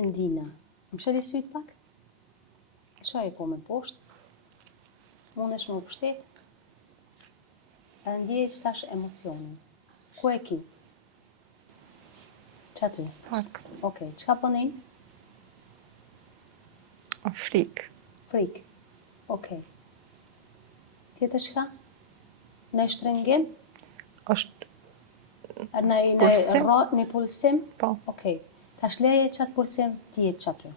Lindina. Më shëri sytë pak? Shoj e ko me poshtë. Mundesh me u pështet. Edhe ndjeje që tash emocionin. Ku e ki? Qa ty? Pak. Okej, qka po nejnë? Frikë. Frikë. Okej. Tjetër shka? Në shtrëngim? Është Në pulsim? po. Okej. Tash leje qatë pulsim t'jetë qaty.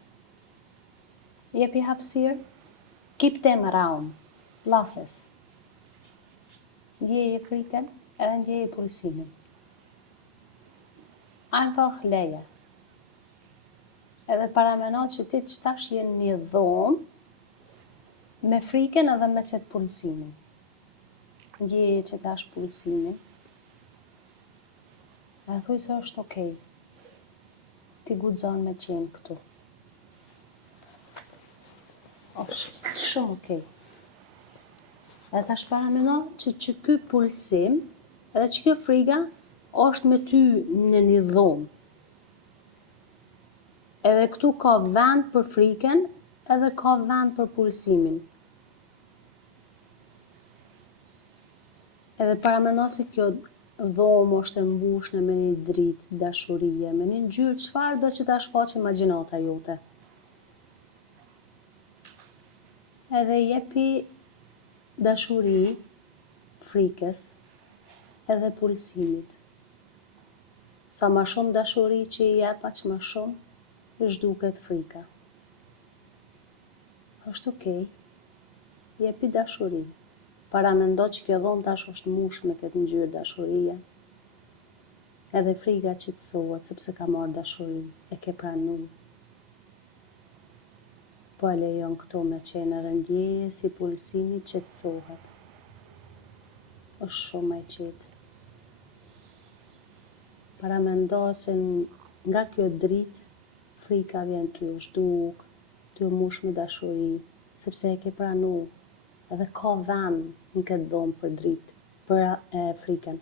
Jepi hapësirë. Keep them around. Lases. Ndjeje frikën edhe ndjeje pulsimin. Einfach leje. Edhe paramenon që ti që tash jenë një dhomë me frikën edhe me qëtë pulsimin. Ndjeje që tash pulsimin. Edhe thuj se është okej. Ti guxon me qenë këtu. është shumë okej. Edhe tash paramenon që ky pulsim edhe që kjo frika është me ty në një dhomë. Edhe këtu ka vend për frikën, edhe ka vend për pulsimin. Edhe paramenon se kjo dhomë është e mbushme me një dritë dashurie, me një ngjyrë çfarë do që ta shfaqë imagjinata jote. Edhe jepi dashuri frikës edhe pulsimit. Sa ma shumë dashuri që i jep, aq ma shumë zhduket frika. Është okej. Jepi dashuri. Paramendo që kjo dhomë tash është mbushur me këtë ngjyrë dashurie. Edhe frika qetësohet sepse ka marrë dashuri, e ke pranuar. Po e lejon këto me qenë edhe ndjeje si pulsimi qetësohet. Është shumë e qetë. Paramendo se nga kjo dritë frika vjen ty u zhduk, ty u mbush me dashuri, sepse e ke pranuar. Edhe ka vend në këtë dhomë për dritë, për frikën.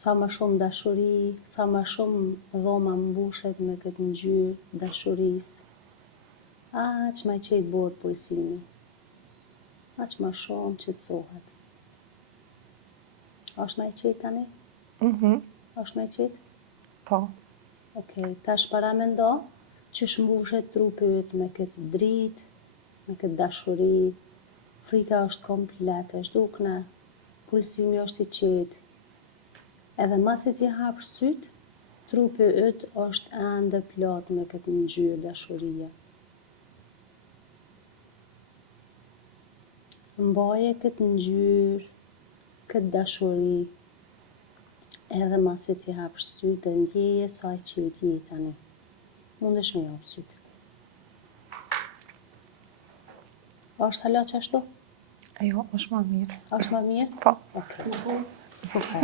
Sa më shumë dashuri, sa më shumë dhoma mbushet me këtë ngjyrë dashurisë, aq më i qetë bëhet pulsimi. Aq më shumë qetësohet. Është më i qetë tani? Është më i qetë? Po. Okej, tash paramendo që shmbushet trupi yt me këtë dritë, me këtë dashuri, frika është komplet e zhdukna, pulsimi është i qetë. Edhe masi ti hap syt, trupi yt është ende plot me këtë ngjyrë dashurie. Mbaje këtë ngjyrë, këtë dashuri, edhe masi ti hap syt dhe ndjeje sa i qetë je tani. Mundesh me hap syt. Është hala qashtu? Jo, është më mirë. Është më mirë? Po. Okej. Super.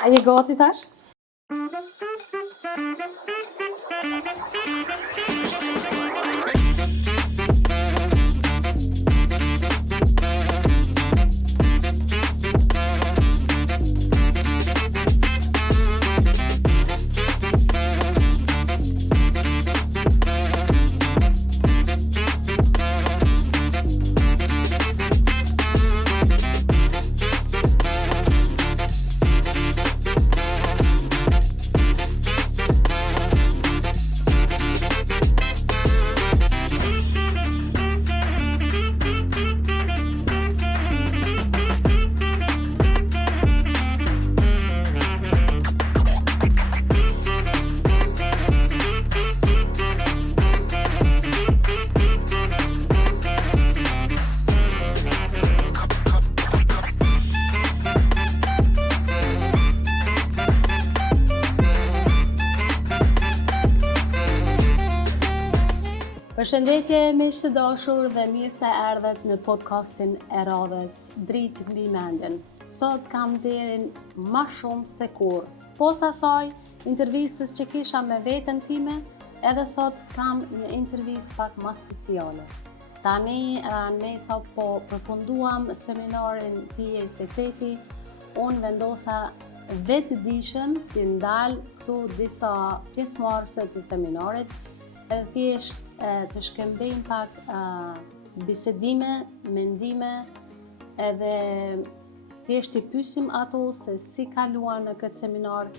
A je gati tash? Përshëndetje miq të dashur dhe mirë se erdhët në podcastin e radhës Dritë mbi mendjen. Sot kam derin më shumë se kur. Posa asaj intervistës që kisha me veten time, edhe sot kam një intervistë pak më speciale. Tani ne sa po përfunduam seminarin TIE-8, unë vendosa vetë dishëm të ndalë këtu disa pjesëmarrëse të seminarit edhe thjesht të shkëmbejnë pak bisedime, mendime edhe thjesht i pyesim ato se si kaluan në këtë seminar,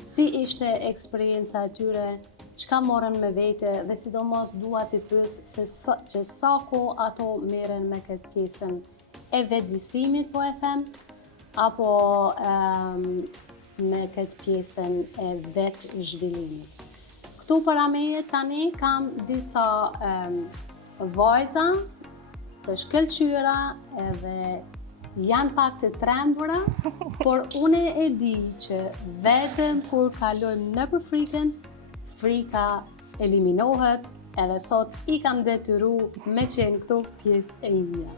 si ishte eksperjenca e tyre, çka morën me vete dhe sidomos dua t'i pyes se sa kohë ato merren me këtë pjesën e vetëdijsimit, po e them, apo me këtë pjesën e vetë zhvillimit. Këtu para meje tani kam disa vajza të shkëlqyera edhe janë pak të trembura, por unë e di që vetëm kur kalojmë nëpër frikën, frika eliminohet edhe sot i kam detyru me qenë këtu pjesë e imja.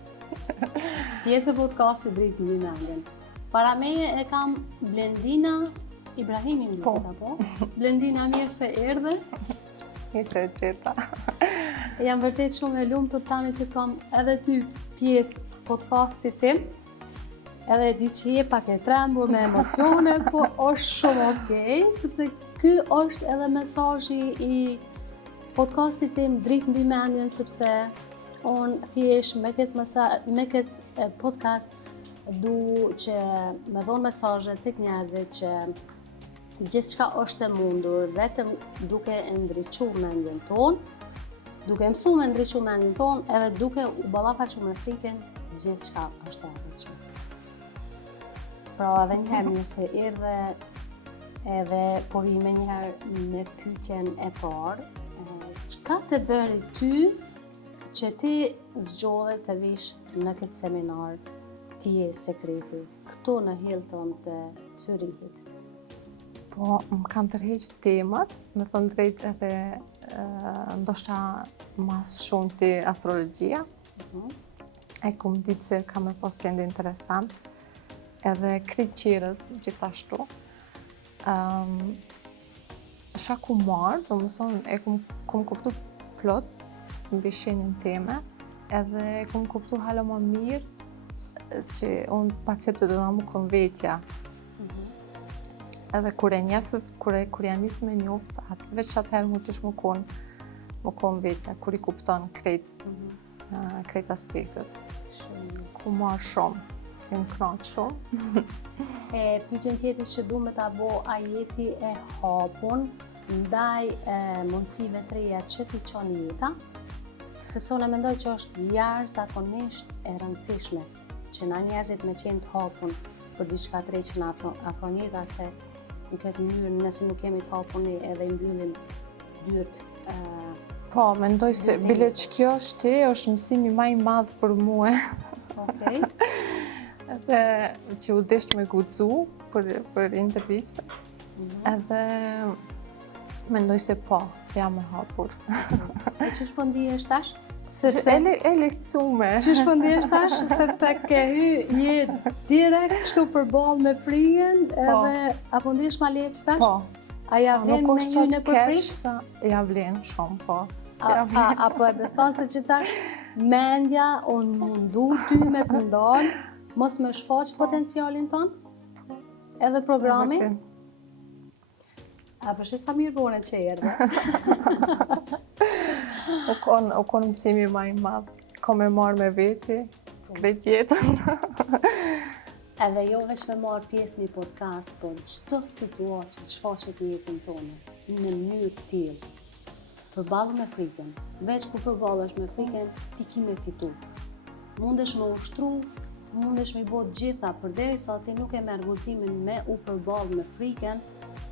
Pjesë e podcastit Dritë mbi mendjen. Para meje e kam Blendina Ibrahimi më duket apo? Blendina, mirë se erdhe. Mirë se qeta. Jam vërtet shumë e lumtur tani që kam edhe ty pjesë podcastit tim. Edhe di që je pak e trembur me emocione, po është shumë okej, sepse ky është edhe mesazhi i podcastit tim Dritë mbi mendjen, sepse unë thjesht me këtë podcast du që me dhonë mesazhe tek njerëzit që gjithçka është e mundur vetëm duke e ndriçuar mendjen tonë, duke mësuar me ndriçuar mendjen tonë edhe duke u ballafaqur me frikën, gjithçka është e arritshme. Pra edhe njëherë mirë se erdhe edhe po vi me njëherë me pyetjen e parë, çka të bëri ty që ti zgjodhe të vish në këtë seminar ti je sekreti, këtu në Hilton të Zürichit? Po, më kanë tërheq temat, me thënë drejt edhe ndoshta mas shumë ti astrologjia. E kum ditë se ka me pas sende interesant, edhe kryqërat gjithashtu. Isha ku marrë, do më thonë, e kum kuptu plot mbi shenjën teme, edhe e kum kuptu hala më mirë që unë pacet të dona më kon vetja. Edhe kur e njef, kur ja nis me njoft, veç atëherë mu tësh më kon vetja, kur i kupton krejt aspektet. Ku marrë shumë, jem kënaqur shumë. Pyetjen tjetër që du me ta bo, a jeti e hapun ndaj mundësive të reja që ti çon jeta? Sepse unë mendoj që është jashtëzakonisht e rëndësishme që na njerëzit me qenë të hapun për diçka të re që na afron jeta, se në këtë mënyrë nëse nuk jemi të hapun edhe i mbyllim dyert. Po, mendoj se bile që kjo është mësimi më i madh për mua. Okej. Edhe që u desht me guxu për intervistë. Edhe mendoj se po, jam e hapur. E ç'është po ndihesh tash? Sepse e lehtësume. Ç'është po ndihesh tash? Sepse ke je direkt kështu përballë me frikën, edhe apo ndihesh ma lehtë tash? Po. A ja vlen me një në përfrikë? Ja vlen shumë, po. Apo e beson se që tash mendja unë mundu ty me të ndalë, mos me shfaq potencialin tonë, edhe programi? A përshë sa mirë bone që erdhe. U konë mësimi më i madh, kom e marrë me veti, krejt jetën. Edhe jo veç me marrë pjesë një podcast, por çdo situatë që shfaqet në jetën tonë, në mënyrë të tillë, përballu me frikën. Veç kur përballesh me frikën, ti ki me fitu. Mundesh me ushtru, mundesh me bë gjitha, përderisa ti nuk e merr guximin me u përballë me frikën,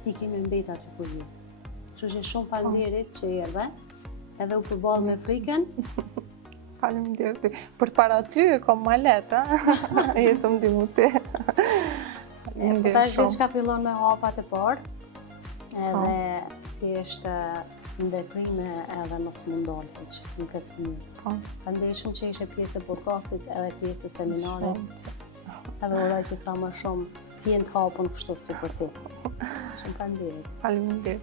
ti ki me mbet aty ku je. Kështu që shumë faleminderit që erdhe, edhe u përballë me frikën. Faleminderit. Për para ty e kom ma lehtë, jetë më ndihmu ti. Po tash gjithçka fillon me hapat e parë, edhe thjesht ndeprime edhe mos mundon hiç në këtë mënyrë. Faleminderit shumë që ishe pjesë e podcastit edhe pjesë e seminarit. Edhe uroj që sa më shumë të jenë të hapun kështu si për ti. Shumë faleminderit. Faleminderit.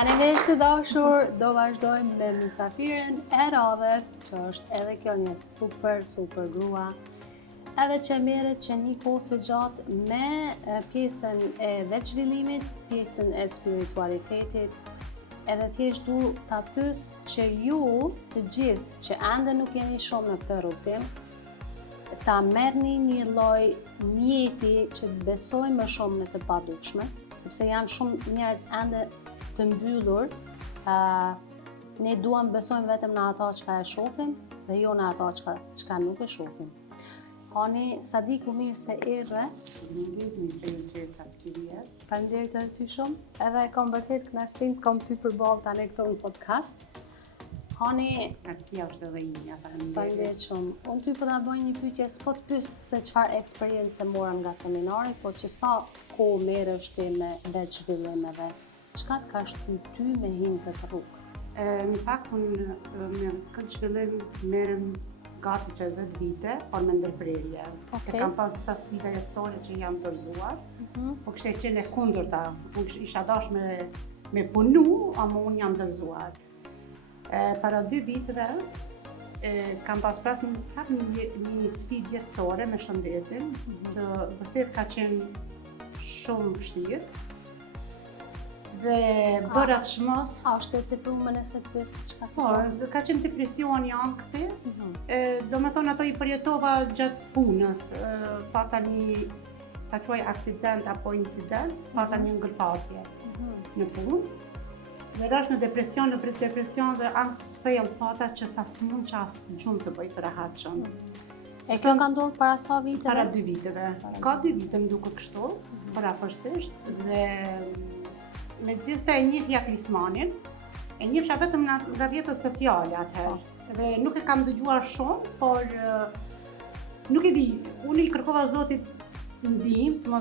Animisht të dashur, do vazhdojmë me mysafiren e radhës, që është edhe kjo një super grua. Edhe që merret që një kohë të gjatë me pjesën e veçvillimit, pjesën e spiritualitetit, edhe thjesht du ta pyes që ju të gjithë që ende nuk jeni shumë në këtë rrugtim, ta merrni një lloj mjeti që të besojmë më shumë në të padukshme, sepse janë shumë njerëz ende të mbyllur. Ne duam besojmë vetëm në ato që e shohim dhe jo në ato që nuk e shohim. Hani, sa di ku mirë se erdhe. Faleminderit edhe ty shumë. Edhe kam vërtet kënaqësinë të kam ty përballë tani këtu në podcast. Hani, Kënaqësia është edhe imja, faleminderit shumë. Unë ty po ta bëj një pyetje, s'po të pyes se çfarë eksperiencë morëm nga seminari, po që sa kohë merresh ti me veç zhvillimeve. Çka të ka shtyr ty me hinë këtë rrugë? Në fakt, unë me këtë zhvillim merrem gati që 10 vite, por me ndërprerje. Okay. Kam pas disa sfida jetësore që jam dorëzuar, po kishte qenë e kundërta. Unë isha dash me punu, ama unë jam dorëzuar. Para 2 viteve kam pas një sfidë jetësore me shëndetin, që vërtet ka qenë shumë vështirë. Dhe bëra çmos. A është e tepruar nëse të pyes çka Po, ka qenë depresion jam këti. Do me thonë ato I përjetova gjatë punës. Pata një, ta quaj aksident apo incident, pata një ngërpatje në punë. Dhe rash në depresion dhe ankë fejl pata që sa s'mund që asë gjumë të bëj të rahatshëm. E kjo ka ndodhur para sa viteve? Para 2 viteve. Ka 2 vite më duke kështu, parapërsisht, dhe me gjithë se e njihja Klismanin, e njihja vetëm nga rrjetet sociale atëherë. Dhe nuk e kam dëgjuar shumë, por nuk e di, unë I kërkova Zotit ndihmë, të më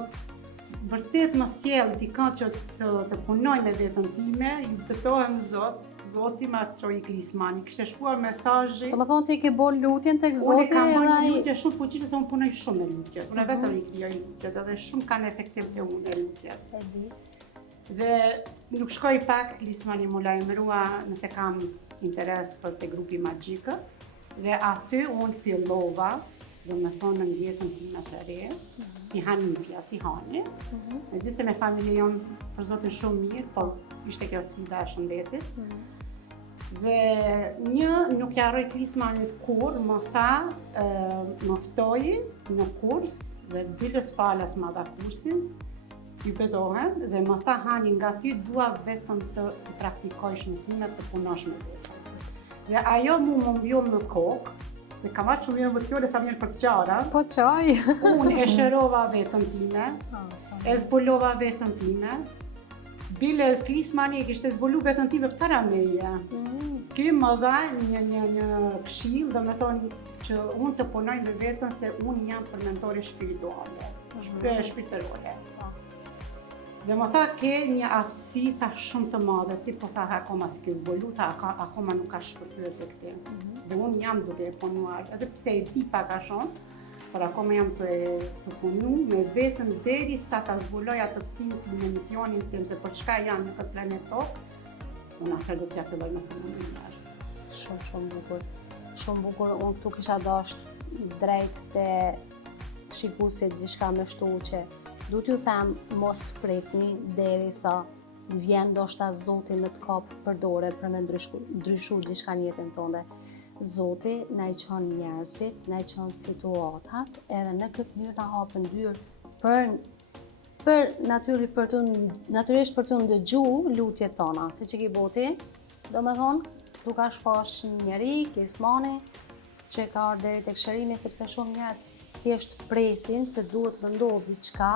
vërtet më sjell dikë që të punoj me veten time, ju betohem Zoti ma çoi Klismani, kishte shkuar mesazhi. Do të thonë ti ke bërë lutjen tek Zoti Unë kam bërë ai. lutje shumë fuqishme se unë punoj shumë me lutje. Unë vetëm I krijoj lutjet, edhe shumë kanë efektiv te unë lutjet. E di. Dhe nuk shkoj pak, Klismani më lajmërua nëse kam interes për te grupi magjikë. Dhe aty unë fillova, do me thonë në ndjetën time të re, si hanipja, si hani. Me di se me familje jonë për Zotin shumë mirë, por ishte kjo sfida e shëndetit. Dhe nuk jaroj Klismanit kur më tha, më ftoi në kurs dhe dilës falas ma dha kursin, ju betohem dhe më tha hani nga ty dua vetëm të praktikojsh mësimet të punosh me vetës. Dhe ajo mu më mbjoll në kokë, dhe kam aqë shumë më fjole sa mirë për të qara. Po qaj. Unë e shërova vetën time, e zbulova vetën time. Bile Klismani e kishte zbulu vetën time para meje. Ky më dha një këshill, dhe me thonë që unë të punoj me vetën se unë jam për mentore shpirituale, shpirtërore. Dhe më tha ke një aftësi tha shumë të madhe, ti po tha akoma si ke zbulu, tha akoma nuk ka shpërthyer tek ti. Dhe unë jam duke e punuar, edhe pse e di pak a shumë, por akoma jam të punu me vetën deri sa ta zbuloj aftësinë tim në misionin tim, se për çka jam në këtë planet Tokë, unë atëherë do t'ja filloj me punën e njerëz. Shumë bukur. Shumë bukur. Unë këtu kisha dashur drejt te shikuesit diçka më shtu që du t'ju them mos prekni derisa vjen ndoshta Zoti me të kap për dorë për me ndryshu diçka në jetën tonë. Zoti na I çon njerëzit, na I çon situatat, edhe në këtë mënyrë na hapën dyrë natyrisht për të ndëgju lutjet tona, siç e ke boti, domethënë tu ka shpash një njeri, Klismani, që ka ardhur deri tek shërimi, sepse shumë njerëz thjesht presin se duhet të ndodhë diçka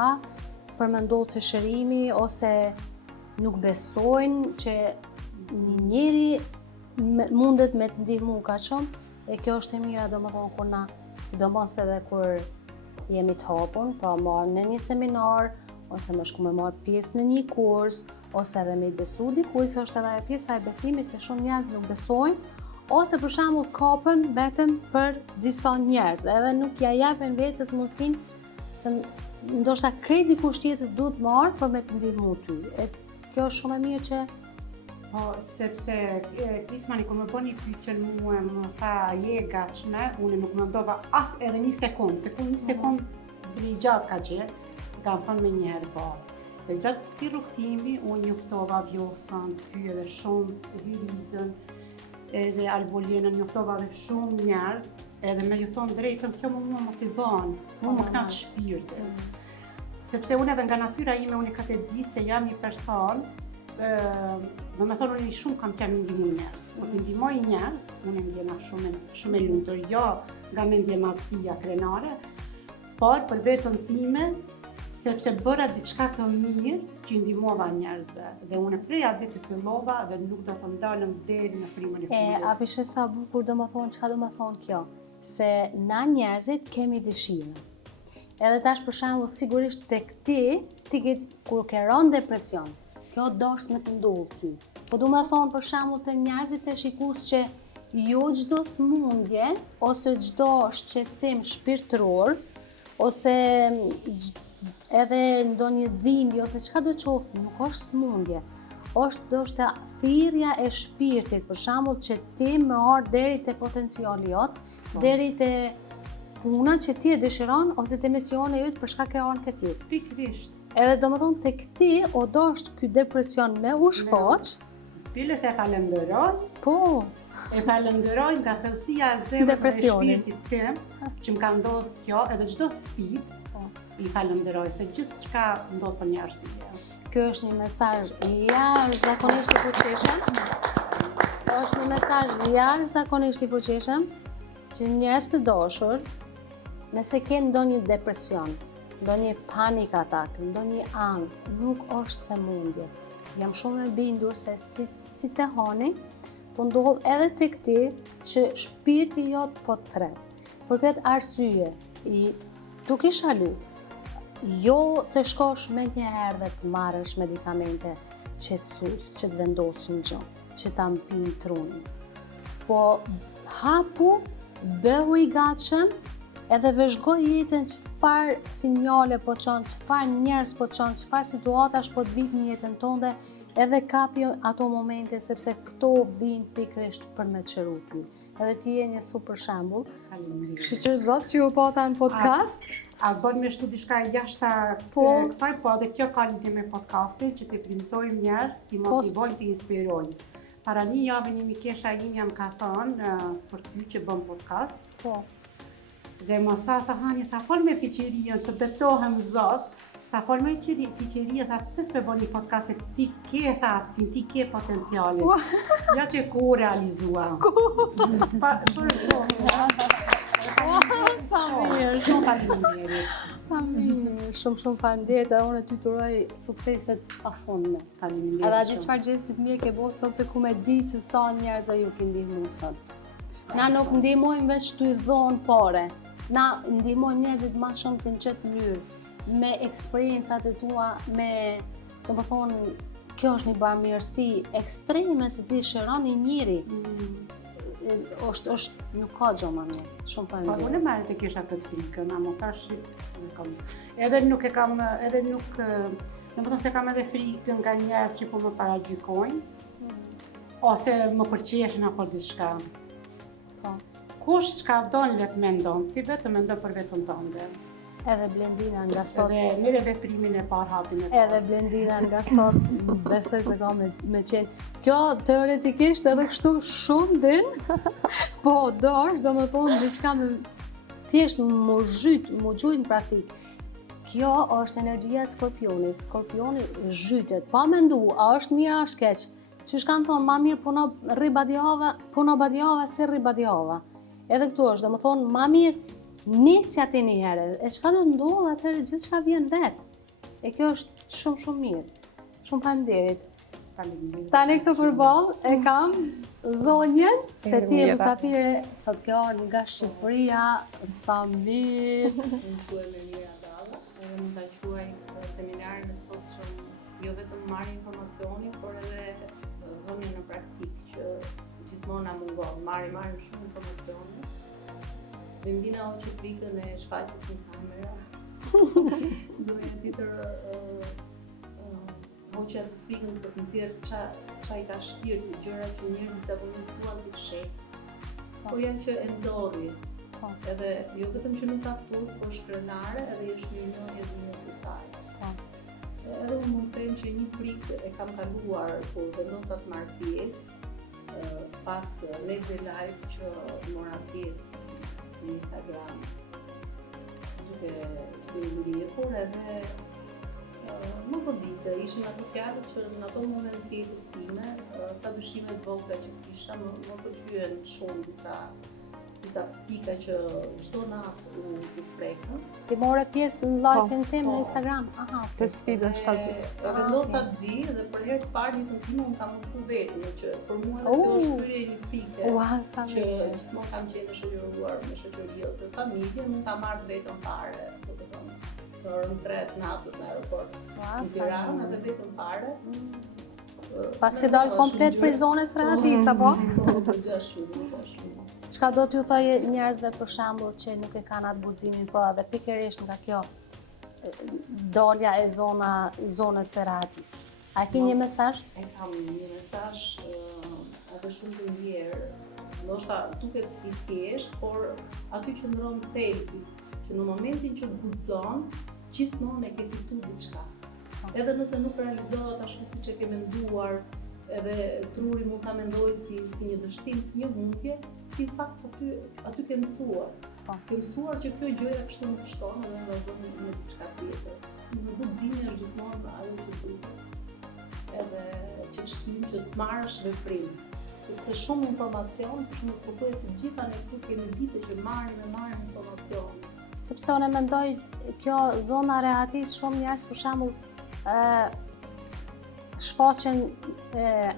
për me ndodhë të shërimi, ose nuk besojnë që një njeri mundet me të ndihmu ka shumë, e kjo është e mira domethënë kur na, sidomos edhe kur jemi të hapun, pra marrë në një seminar, ose më shku me marrë pjesë në një kurs, ose edhe me I besu dikuj, se është edhe pjesa e besimit, se shumë njerëz nuk besojnë, ose për shembull kapën vetëm për disa njerëz, edhe nuk ja japin vetes mundësinë se ndoshta krejt dikush tjetër duhet marrë për me të ndihmu ty. Kjo është shumë e mirë që Po, sepse Krismani kur më bëni pyetjen mua më tha je e gatshme, unë nuk mendova as edhe një sekond bli gjatë ka gjë, kam thënë me njerë po. Dhe gjatë këtij rrugtimi unë njoftova Vjosën, ty edhe shumë Viritën, edhe Albolinën, njoftova edhe shumë njerëz, edhe me ju thonë drejtën, kjo më motivon, më knaq shpirtin. Sepse unë edhe nga natyra ime unë ka të di se jam një person, do me thonë unë shumë kam qenë ndihmu njerëz. Kur të ndihmoj njerëz, unë ndjema shumë e lumtur, jo nga mendje madhësia krenare, por për vetën time, sepse bëra diçka të mirë që ndihmova njerëzve. Dhe unë prej atë viti fillova dhe nuk do të ndalem deri në frymën e fundit. A pishe sa bukur do më thonë, çka do më thonë kjo? Se na njerëzit kemi dëshirë. Edhe tash për shembull sigurisht tek ti kur ke rënë depresion, kjo dosh me të ndodhë ty. Po du me thonë për shembull të njerëzit e shikus që jo çdo smundje, ose çdo shqetësim shpirtëror, ose edhe ndonjë dhimbje, ose çka do qoftë, nuk është smundje. Është ndoshta thirrja e shpirtit, për shembull që ti më ardh deri te potenciali jot, deri te puna që ti e dëshiron, ose te misioni yt për shkak e ardhmë këtij. Pikërisht. Edhe do më thonë të këti o dosht ky depresion me u shfaq. Pile se e falenderoj. Po. E falenderoj nga thellësia e zemrës dhe shpirtit tim që më ka ndodhur kjo, edhe çdo sfidë i falenderoj se gjithçka ndodh për një arsye. Ky është një mesazh jashtëzakonisht i fuqishëm. Është një mesazh jashtëzakonisht i fuqishëm që njerëz të dashur, nëse ke ndonjë depresion, ndonjë panik atak, ndonjë angë, nuk është se mundje. Jam shumë e bindur se si të hani, po ndodh edhe të këti që shpirti jot po të tret. Për këtë arsye, tu kisha lutë, jo të shkosh me njëherë dhe të marrësh medikamente qetësues që të vendosin gjë, që ta mpin trunin. Po hapu, bëhu i gatshëm, edhe vëzhgoj jetën çfarë sinjale po çon, çfarë njerëz po çon, çfarë situatash po të vinë në jetën tënde, edhe kapi ato momente sepse këto vijnë pikërisht për me të çeru ty. Edhe ti je një super shembull. Kështu që zot që ju pata në podcast. A bën me shtu diçka jashtë kësaj, po edhe kjo ka lidhje me podcastin që të frymëzojmë njerëz, të motivojmë, të inspirojmë. Para një javë një mikesha im jam ka thënë për ty që bën podcast. Po. Dhe më tha Hanja, tha fol me fiqerien, të betohem zot, tha fol me fiqerien, tha pse s'pe bëni podcast, se ti ke aftësinë, ti ke potencialin. Ja që ku realizua. Sa mirë. Shumë faleminderit. Shumë faleminderit, dhe unë ty uroj sukseset pafundme. Faleminderit. Edhe atë çfarë gjesti të mirë ke bërë sot, se ku me ditë se sa njerëz ju ke ndihmuar sot. Na nuk ndihmojmë veç të i dhonë pare. Na ndihmojmë njerëzit më shumë të në qëtë mënyrë, me eksperiencat e tua, me, do më thonë, kjo është një bamirësi ekstreme se ti shëron një njëri. Nuk ka gjë më mirë. Shumë faleminderit. Po, unë marrë të kisha këtë frikën, ama tash edhe nuk e kam, edhe nuk, në më thonë se kam edhe frikën nga njerëz që po më paragjykojnë, ose më përqeshin apo diçka. Po. Kush çka don le të mendon, ti vetëm mendo për veten tënde. Edhe Blendina nga sot. Edhe merre veprimin e parë, hapin e parë. Edhe Blendina nga sot, besoj se ka me qenë. Kjo teoretikisht edhe kështu shumë din, po do me thonë diçka me thjesht më gjujt në praktik. Kjo është energjia e Skorpionit. Skorpioni zhytet, pa mendu, a është mirë, a është keq. Që shkanë thonë, ma mirë puno badjava se rri badjava. Edhe këtu është, dhe më thonë, ma mirë nisja ti një herë, e çka do të ndodhë, atëherë gjithë çka vjen vetë. E kjo është shumë mirë. Shumë faleminderit. Tani këtu përballë e kam zonjën, se ti e mësafire sot kjo nga Shqipëria, sa mirë. Unë quaj Melia Dalla, edhe mund ta quaj seminarin e sotshëm jo vetëm marrë informacioni, por edhe dhënien në praktikë që gjithmonë na mungon. Marrim shumë informacione. Vendina o që frikën e shfaqjes në kamera. Zonja tjetër që atë frikën për të nxjerrë qa i ka shpirti, gjëra që njerëzit zakonisht duan të fshehin, por janë që e nxorrin. Edhe jo vetëm që nuk ka turp, por shkrenare edhe është një njohje dhunës së saj. Edhe unë mund të them që një frikë e kam kaluar kur vendosa të marr pjesë pas Lady Live që mora pjesë në Instagram duke ndjekur edhe nuk po ditë, ishin ato fjalët që në ato moment të jetës time, ca dyshime të vogla që kisha, më pëlqyen shumë disa pika që çdo natë u prekën. Ti more pjesë në live-in tim në Instagram? Aha. Të sfida 7 ditë. Vendosa të vi dhe për herë të parë një këndime unë kam mësuar vetëm që për mua kjo është krye një pikë Sa që gjithmonë kam qenë shoqëruar me shoqëri ose familje, nuk kam marrë vetëm fare, po të them, në orën 3 natës në aeroport. Në Tiranë edhe vetëm fare. Pas ke dalë komplet prej zonës rehatis, apo? Shumë. Çka do t'ju thojë njerëzve për shembull që nuk e kanë atë guximin, pra edhe pikërisht nga kjo dalja e zonës së rehatis. A ke një mesazh? E kam një mesazh edhe shumë të ndjerë. Ndoshta duket i thjeshtë, por aty që ndron thelbi, që në momentin që guxon, gjithmonë e ke fituar diçka. Edhe nëse nuk realizohet ashtu siç e ke menduar, edhe truri mund ta mendojë si një dështim, si një humbje, ti fakt aty ke mësuar. Ke mësuar që kjo gjëja kështu nuk shkon edhe vazhdon me diçka tjetër. Në guximi është gjithmonë ajo që duhet. Edhe që shtim që të marrësh veprim. Sepse shumë informacion, për shembull pothuajse gjitha ne këtu kemi vite që marrim informacion. Sepse unë mendoj kjo zona rehatis shumë njerëz për shembull shfaqen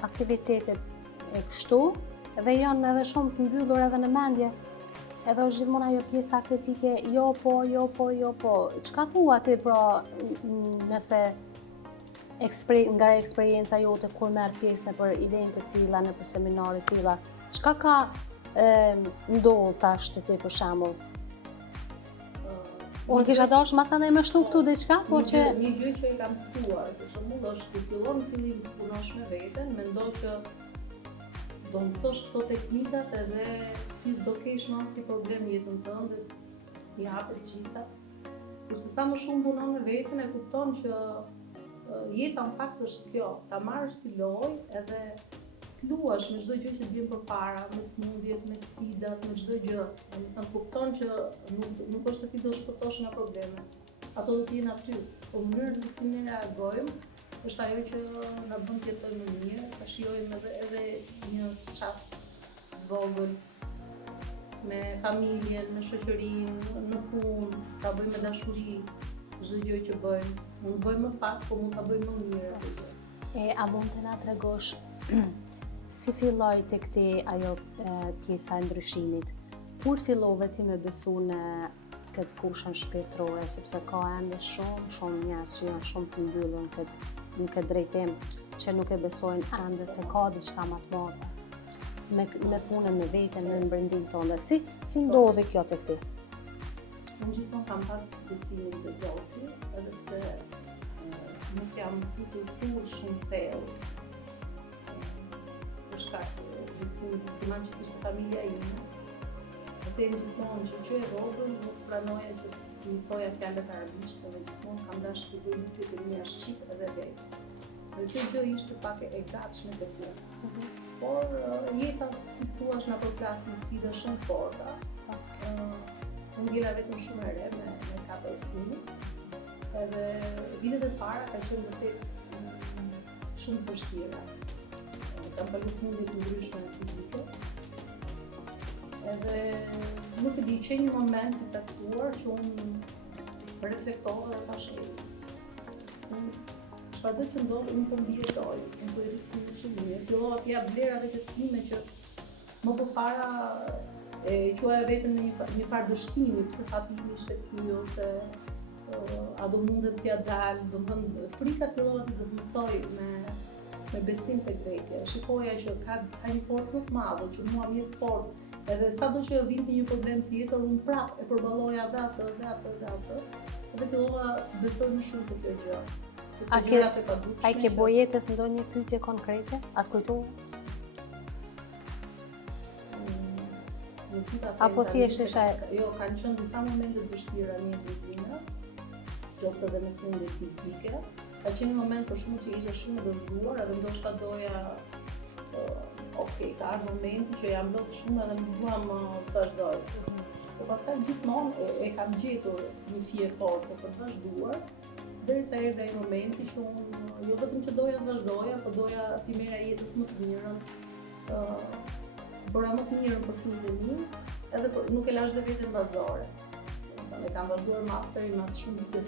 aktivitetet e kështu dhe janë edhe shumë të mbyllur edhe në mendje. Edhe është gjithmonë ajo pjesa kritike, jo po. Çka thua ti pra nëse nga eksperienca jote kur merr pjesë nëpër evente të tilla, nëpër seminare të tilla, çka ka ndodhur tash te ti për shembull? Unë kisha dashur masandaj më shtu këtu diçka, po që një gjë që e kam mësuar, për shembull, është të fillon në fillim të punosh me veten, mendoj që do mësosh këto teknikat edhe ti s'do kesh më asnjë problem në jetën tënde, i hapet gjitha. Kurse sa më shumë punon me veten, e kupton që jeta në fakt është kjo, ta marrësh si lojë edhe të luash me çdo gjë që të vjen përpara, me smundjet, me sfidat, me çdo gjë. Domethënë kupton që nuk është se ti do shpëtosh nga problemet. Ato do të jenë aty. Po mënyra se si ne reagojmë është ajo që na bën të jetojmë më mirë, ta shijojmë edhe një çast të vogël me familjen, me shoqërinë, në punë, ta bëjmë me dashuri çdo gjë që bëjmë. Mund të bëjmë më pak, po mund ta bëjmë më mirë atë gjë. A mund të na tregosh si filloi tek ti ajo pjesa e ndryshimit? Kur fillove ti me besu në këtë fushën shpirtërore, sepse ka ende shumë njerëz që janë shumë të mbyllur në këtë drejtim, që nuk e besojnë ende se ka diçka më të madhe me punën me veten, me brendim tonë. Si ndodhi kjo tek ti? Unë gjithmonë kam pas besimin te Zoti, edhe pse nuk jam kur shumë thellë. Për shkak të besimit musliman që kishte familja ime. Them gjithmonë që e vogël nuk pranoja që të thoja fjalët arabisht, por gjithmonë kam dashur të bëj lutje të mia shqip edhe vetë. Dhe kjo gjë ishte pak e gatshme tek unë. Por jeta, si thua, na përplasin sfida shumë të forta. Unë gjera vetëm shumë e re me 4 fëmijë. Edhe vitet e para ka qenë vërtet shumë të vështira. Kam palu smundje të ndryshme fizike. Edhe nuk e di, që një moment të caktuar që unë reflektova dhe thash çfarëdo që ndodh, unë po mbijetoj, unë po i riskoj shumë mirë. Fillova të jap vlera dhe testime që më përpara e quaja veten në një farë dështimi, pse fatimi ishte ky ose a do mundet t'ja dal, domethënë frika fillova të zëvendësoj me besim tek vetja. Shikoja që ka një forcë më të madhe, që mua më jep forcë. Edhe sado që vinte një problem tjetër, unë prapë e përballoja atë. Edhe fillova të besoj më shumë te kjo gjë. A ke- gjërat e padukshme. A i ke bo jetës ndonjë pyetje konkrete? Atë kujtu? Nuk i ta Apo them thjesht tani se isha- Jo, kanë qenë disa momente të vështira në jetën time, qoftë edhe me sëmundje fizike. Ka qenë një moment për shkak që isha shumë e dorëzuar, edhe ndoshta doja ka ardhur momenti që jam lodh shumë edhe nuk duam të vazhdoj. Po pastaj gjithmonë e kam gjetur një fije force për të vazhduar, derisa erdhi ai momenti që unë jo vetëm që doja të vazhdoja, po doja t'i merra jetës më të mirën, bëra më të mirën për fëmijët e mi, edhe nuk e lash dhe vetën bazore. E kam vazhduar masterin mas shumë vitës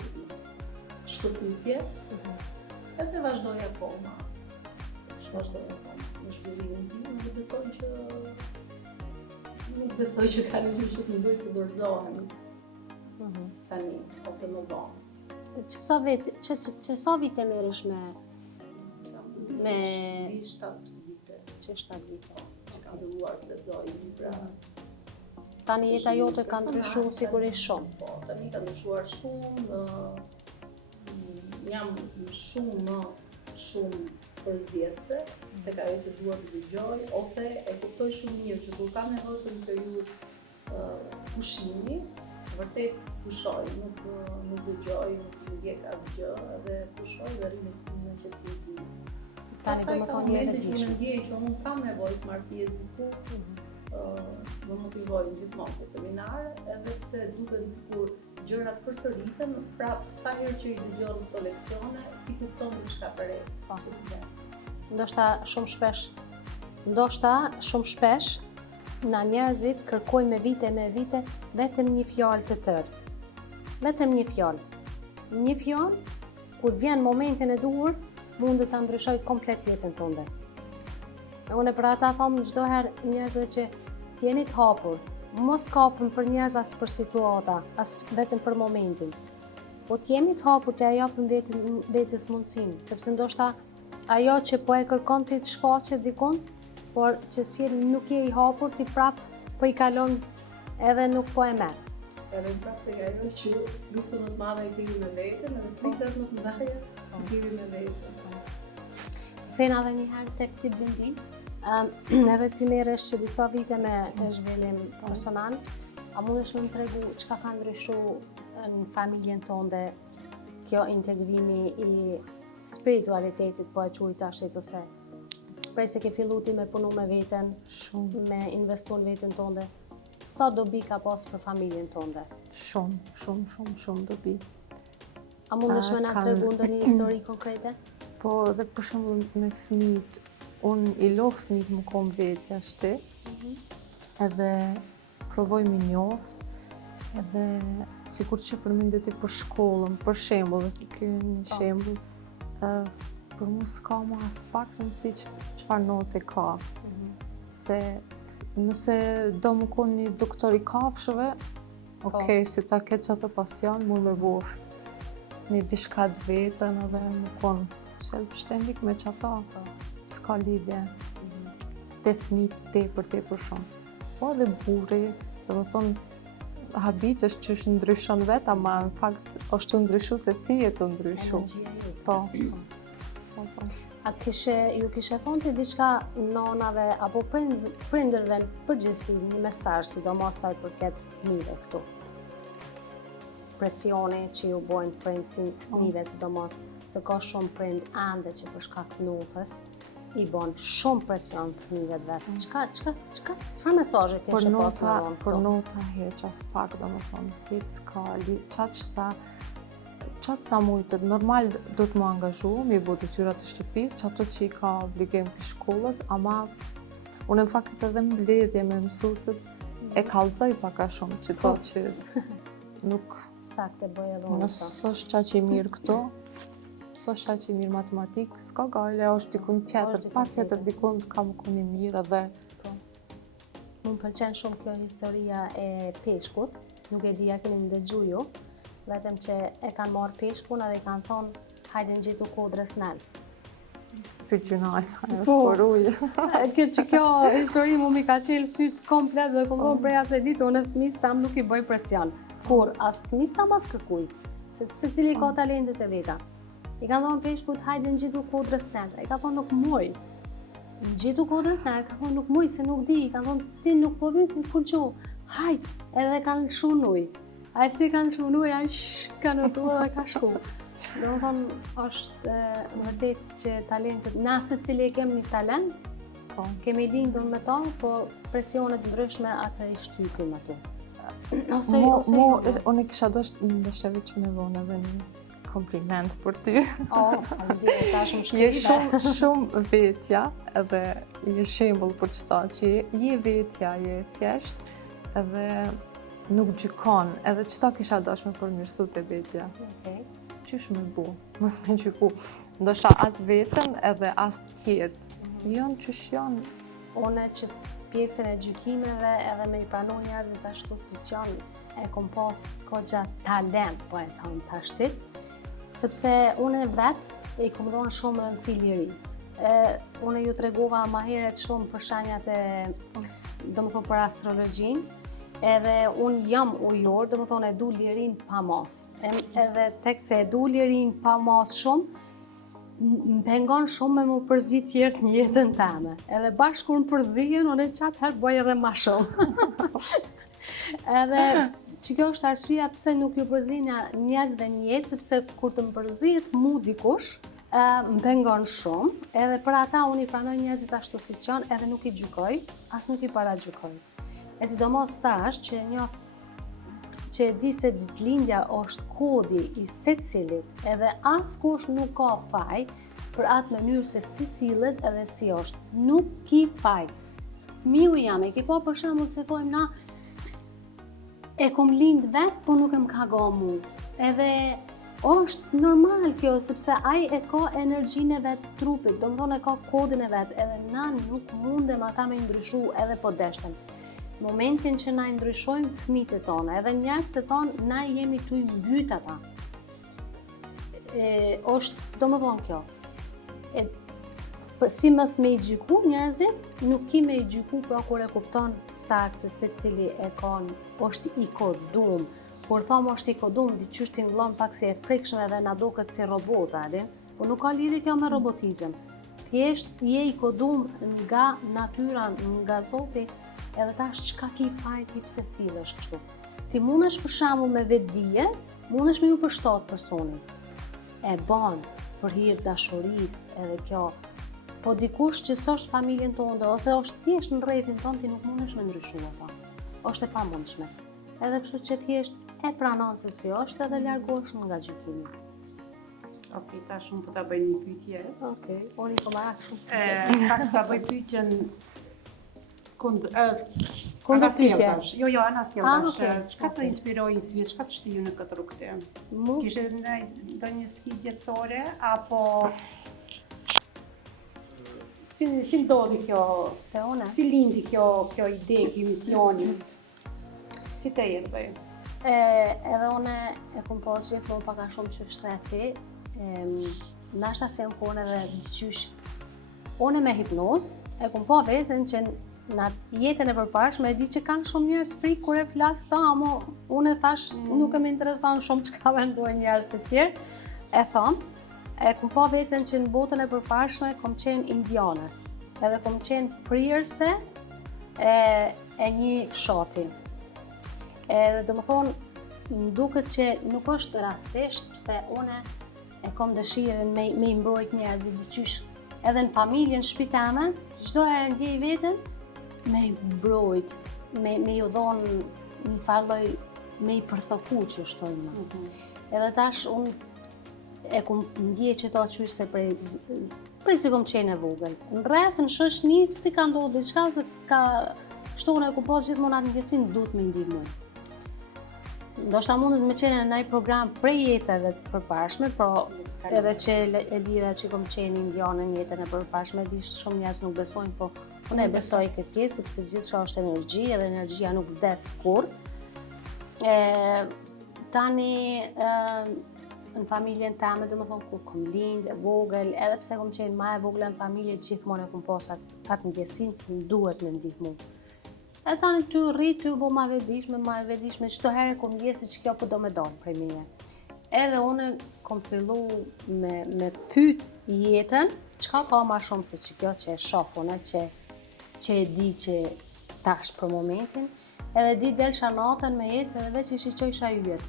shkëputje, edhe vazhdoj akoma. Në shpërimin tim, dhe besoj që ka një që të ndoj të dorëzohem tani, ose më vonë. Që sa vite merresh me 7 vite. që 7 vite? Që kam filluar të lexoj libra. Tani jeta jote ka ndryshuar sigurisht shumë. Po, tani ka ndryshuar shumë, jam shumë përzjese tek ajo që dua të dëgjoj, ose e kuptoj shumë mirë që kur kam nevojë për një periudhë pushimi, vërtet pushoj, nuk dëgjoj, nuk ndjek asgjë, dhe pushoj dhe rri në qetësi. Tani do të thonë jetë e që ndryshme. ndjej që unë kam nevojë të marr pjesë diku, më motivojnë gjithmonë të seminare, edhe pse duken sikur gjërat përsëriten, prapë sa herë që i dëgjon këto leksione, ti kupton diçka të re. Ndoshta shumë shpesh na njerëzit kërkojnë me vite vetëm një fjalë të tërë. Vetëm një fjalë. Një fjalë, kur vjen momentin e duhur, mund të ta ndryshoj komplet jetën tënde. Unë për ata them çdo herë njerëzve që t'jeni të hapur, mos kapën për njerëz as për situata, as vetëm për momentin. Po t'jemi të hapur t'ja japim vetes mundësinë, sepse ndoshta ajo që po e kërkon ti të shfaqet dikun, por që si nuk je i hapur, ti prap po i kalon edhe nuk po e merr. Edhe në prapë tek ajo që luftën më të madhe i kemi me veten, edhe frikat më të mëdha i kemi me veten. Kthejna edhe një herë tek ti Blendin. Edhe ti merresh që disa vite me zhvillim personal, a mundesh me më tregu çka ka ndryshuar në familjen tënde kjo integrimi i spiritualitetit, po e quaj tash, ose prej se ke fillu ti me punu me veten, me investu në veten tënde, sa dobi ka pas për familjen tënde? Shumë dobi. A mundesh me na tregu ndonjë histori konkrete? Po edhe për shembull me fëmijët, unë i lo fëmijët më kom vetja shti, edhe provoj me njoh, edhe sikur që përmendet i për shkollën, për shembull, dhe ky një shembull, për mu s'ka ma as pak rëndësi çfarë note ka. Se nëse do më konë një doktor i kafshëve, okej, si ta ketë që ato pasion, mu me bosh një diçka të vetën, edhe më konë qelë pështendik me që ato, s'ka lidhje. Te fëmijët tepër shumë. Po edhe burri, dhe më thonë, habit është që është ndryshon vetë, ama në fakt është të ndryshu se ti e të ndryshu. Energjia jote. Po. A ju kishe thonë ti diçka nonave apo prindërve në përgjithësi një mesazh, sidomos sa i përket fëmijëve këtu? Presioni që ju bojnë fëmijëve, sidomos se ka shumë prind ande që për shkak të notës i bon shumë presion fëmijëve vetë. Çfarë mesazhe kishe pas me vonë këtu? Për nota heq as pak, domethënë, hiç s'ka qatë sa mujtët, normal do të më angazhu, mi bo detyrat të shtëpisë, që ato që i ka obligim për shkollës, ama unë në fakt edhe mbledhje me mësuesit e kallëzoj paka shumë, që to që nuk... Sakte bëj edhe unë. Nësë është qa që i mirë këto, nësë është qa që i mirë matematikë, s'ka gale, është dikun tjetër, pa tjetër dikun të kam koni mirë edhe... Më pëlqen shumë kjo historia e peshkut, nuk e di a keni ndëgju ju, vetëm që e kanë marrë peshkun edhe i kanë thonë hajde në gjitu kodrës naltë. Për gjunaj, për ujë. Kjo histori mu mi ka qelë sytë komplet dhe kom thonë prej asaj ditë, unë fëmis tam nuk i bëj presion. Kur, as fëmis tam as kërkuj, se cili ka talentet e veta. I ka thonë peshkut hajde në gjithu kodrës tënde. I ka thonë nuk muj. Në gjithu kodrës tënde, ka thonë nuk muj se nuk di. I ka thonë ti nuk po vjen kur gjo. Hajde, edhe kanë lëshu nuj. Ai si kanë lëshu nuj, ai kanë udhëtuar dhe ka shku. Do më thonë, është vërtet që talentet, na secili e kemi një talent, kemi lindur me to, po presionet ndryshme atë i shtypim ato. Unë kisha ndoshta veç me dhona edhe një kompliment për ty. Faleminderit, tash më Je shkrive. shumë vetja edhe je shembull për çdo që je vetja, je thjesht edhe nuk gjykon, edhe çdo kisha dashur me përmirësu te vetja. Okej. Qysh me bu, mos me gjyku. Ndoshta as veten edhe as tjerët. Jon qysh janë. Une që pjesën e gjykimeve edhe me i pranu njerëzit ashtu si që janë e kom pas kogja talent, po e thamë tashti, sepse une vetë i kom dhonë shumë rëndësi lirisë. Une ju tregova ma heret shumë për shenjat do më thonë për astrologjinë, edhe unë jam ujor, do më thonë e du lirin pa mas. Edhe tek se e du lirin pa mas shumë, më pengon shumë me më përzi tjertë një jetën teme. Edhe bashkë kur më përzihen, unë e qatë herë bëj edhe ma shumë. Edhe që kjo është arsyeja pse nuk ju përzihen njerëzve një jetë, sepse kur të më përzihet mu dikush, më pengon shumë, edhe për ata unë i pranoj njerëzit ashtu si që janë, edhe nuk i gjykoj, as nuk i paragjykoj. E sidomos tash që që e di se ditëlindja është kodi i secilit, edhe askush nuk ka faj për atë mënyrë se si sillet edhe si është. Nuk ki faj. Fëmiu jam, e ki po për shembull se thojmë na e kom lind vetë, po nuk e më ka ga mu. Edhe është normal kjo, sepse ai e ka energjinë e vetë trupit, do më thonë e ka kodin e vetë, edhe na nuk mundem ata me ndryshu edhe po deshten. Momentin që na ndryshojmë fëmijët e tonë, edhe njerëzit e tonë, na jemi tu i mbyt ata. Është, do më thonë kjo, si mës me i gjyku njerëzit, nuk ki me i gjyku pra kur e kupton saktë se secili e është i kodum. Kur thomë është i kodum, diqysh t'ingëllon pak si e frikshme dhe na duket si robota, po nuk ka lidhje kjo me robotizëm. Thjesht je i kodum nga natyra, nga Zoti, edhe tash çka ki fajti pse sillesh kështu. Ti mundesh për shembull me vetdije, mundesh me ju përshtat personit. E bën për hir dashurisë edhe kjo. Po dikush që s'është familjen tonë ose është thjesht në rrethin tonë, ti nuk mundesh me ndryshu ata. Është e pamundshme. Edhe kështu që thjesht e pranon se si është edhe largohesh nga gjykimi. Okej, tash unë po ta bëj një pyetje. Okej, unë po marr shumë. Pak ta bëj pyetjen Kundër pyetje. Jo, ana sjell tash. Okej. Çka të inspiroi ty, çka të shtiju në këtë rrugë? Mu Kishe ndonjë sfidë jetësore apo si ndodhi kjo? te une. Si lindi kjo ide, ky misioni? Si të erdhi? Edhe une e kom pas gjithmonë pak a shumë që shteti, nashta se më kone edhe diqysh. Une me hipnoz, e kom pa veten që në jetën e përparshme e di që kanë shumë njerëz frikë kur e flas ta, ama unë thash nuk e më intereson shumë çka mendojnë njerëz të tjerë. E tham, e kom pa veten që në botën e përparshme kom qenë indiane, edhe kom qenë prirëse e një fshati. Edhe do më thonë, më duket që nuk është rasisht pse une e kom dëshirën me i mbrojt njerëzit diqysh. Edhe në familjen, shpitame, çdo herë ndjej veten me i mbrojt, me ju dhonë një farloj, me i përthoku që shtojnë. Edhe tash unë e kom ndje që to qysh se prej si kom qenë e vogël. Në rreth, në shoqni, si ka ndodhur diçka, se ka shtonë e kom pas gjithmonë atë ndjesin, duhet me ndihmoj. Ndoshta mundet me qenë në një program prej jetëve të përparshme, pro edhe që e lidha që kom qenë indiane në jetën e përparshme, di shumë njerëz nuk besojnë, po unë e besoj këtë pjesë, sepse gjithçka është energji, edhe energjia nuk vdes kurrë. Tani në familjen teme, domethënë kur kom lind e vogël, edhe pse kom qenë më e vogël në familje, gjithmonë e kom pas atë ndjesinë se duhet me ndihmu. E tani ty rrit, ty bo ma e vedishme, çdo herë kom ndjesi që kjo po do me dalë prej meje. Edhe unë kom fillu me pyet jetën, çka ka ma shumë se që kjo që e shoh unë, që e di që tash për momentin, edhe di delsha natën me ecë edhe veç i shiqojsha yjet.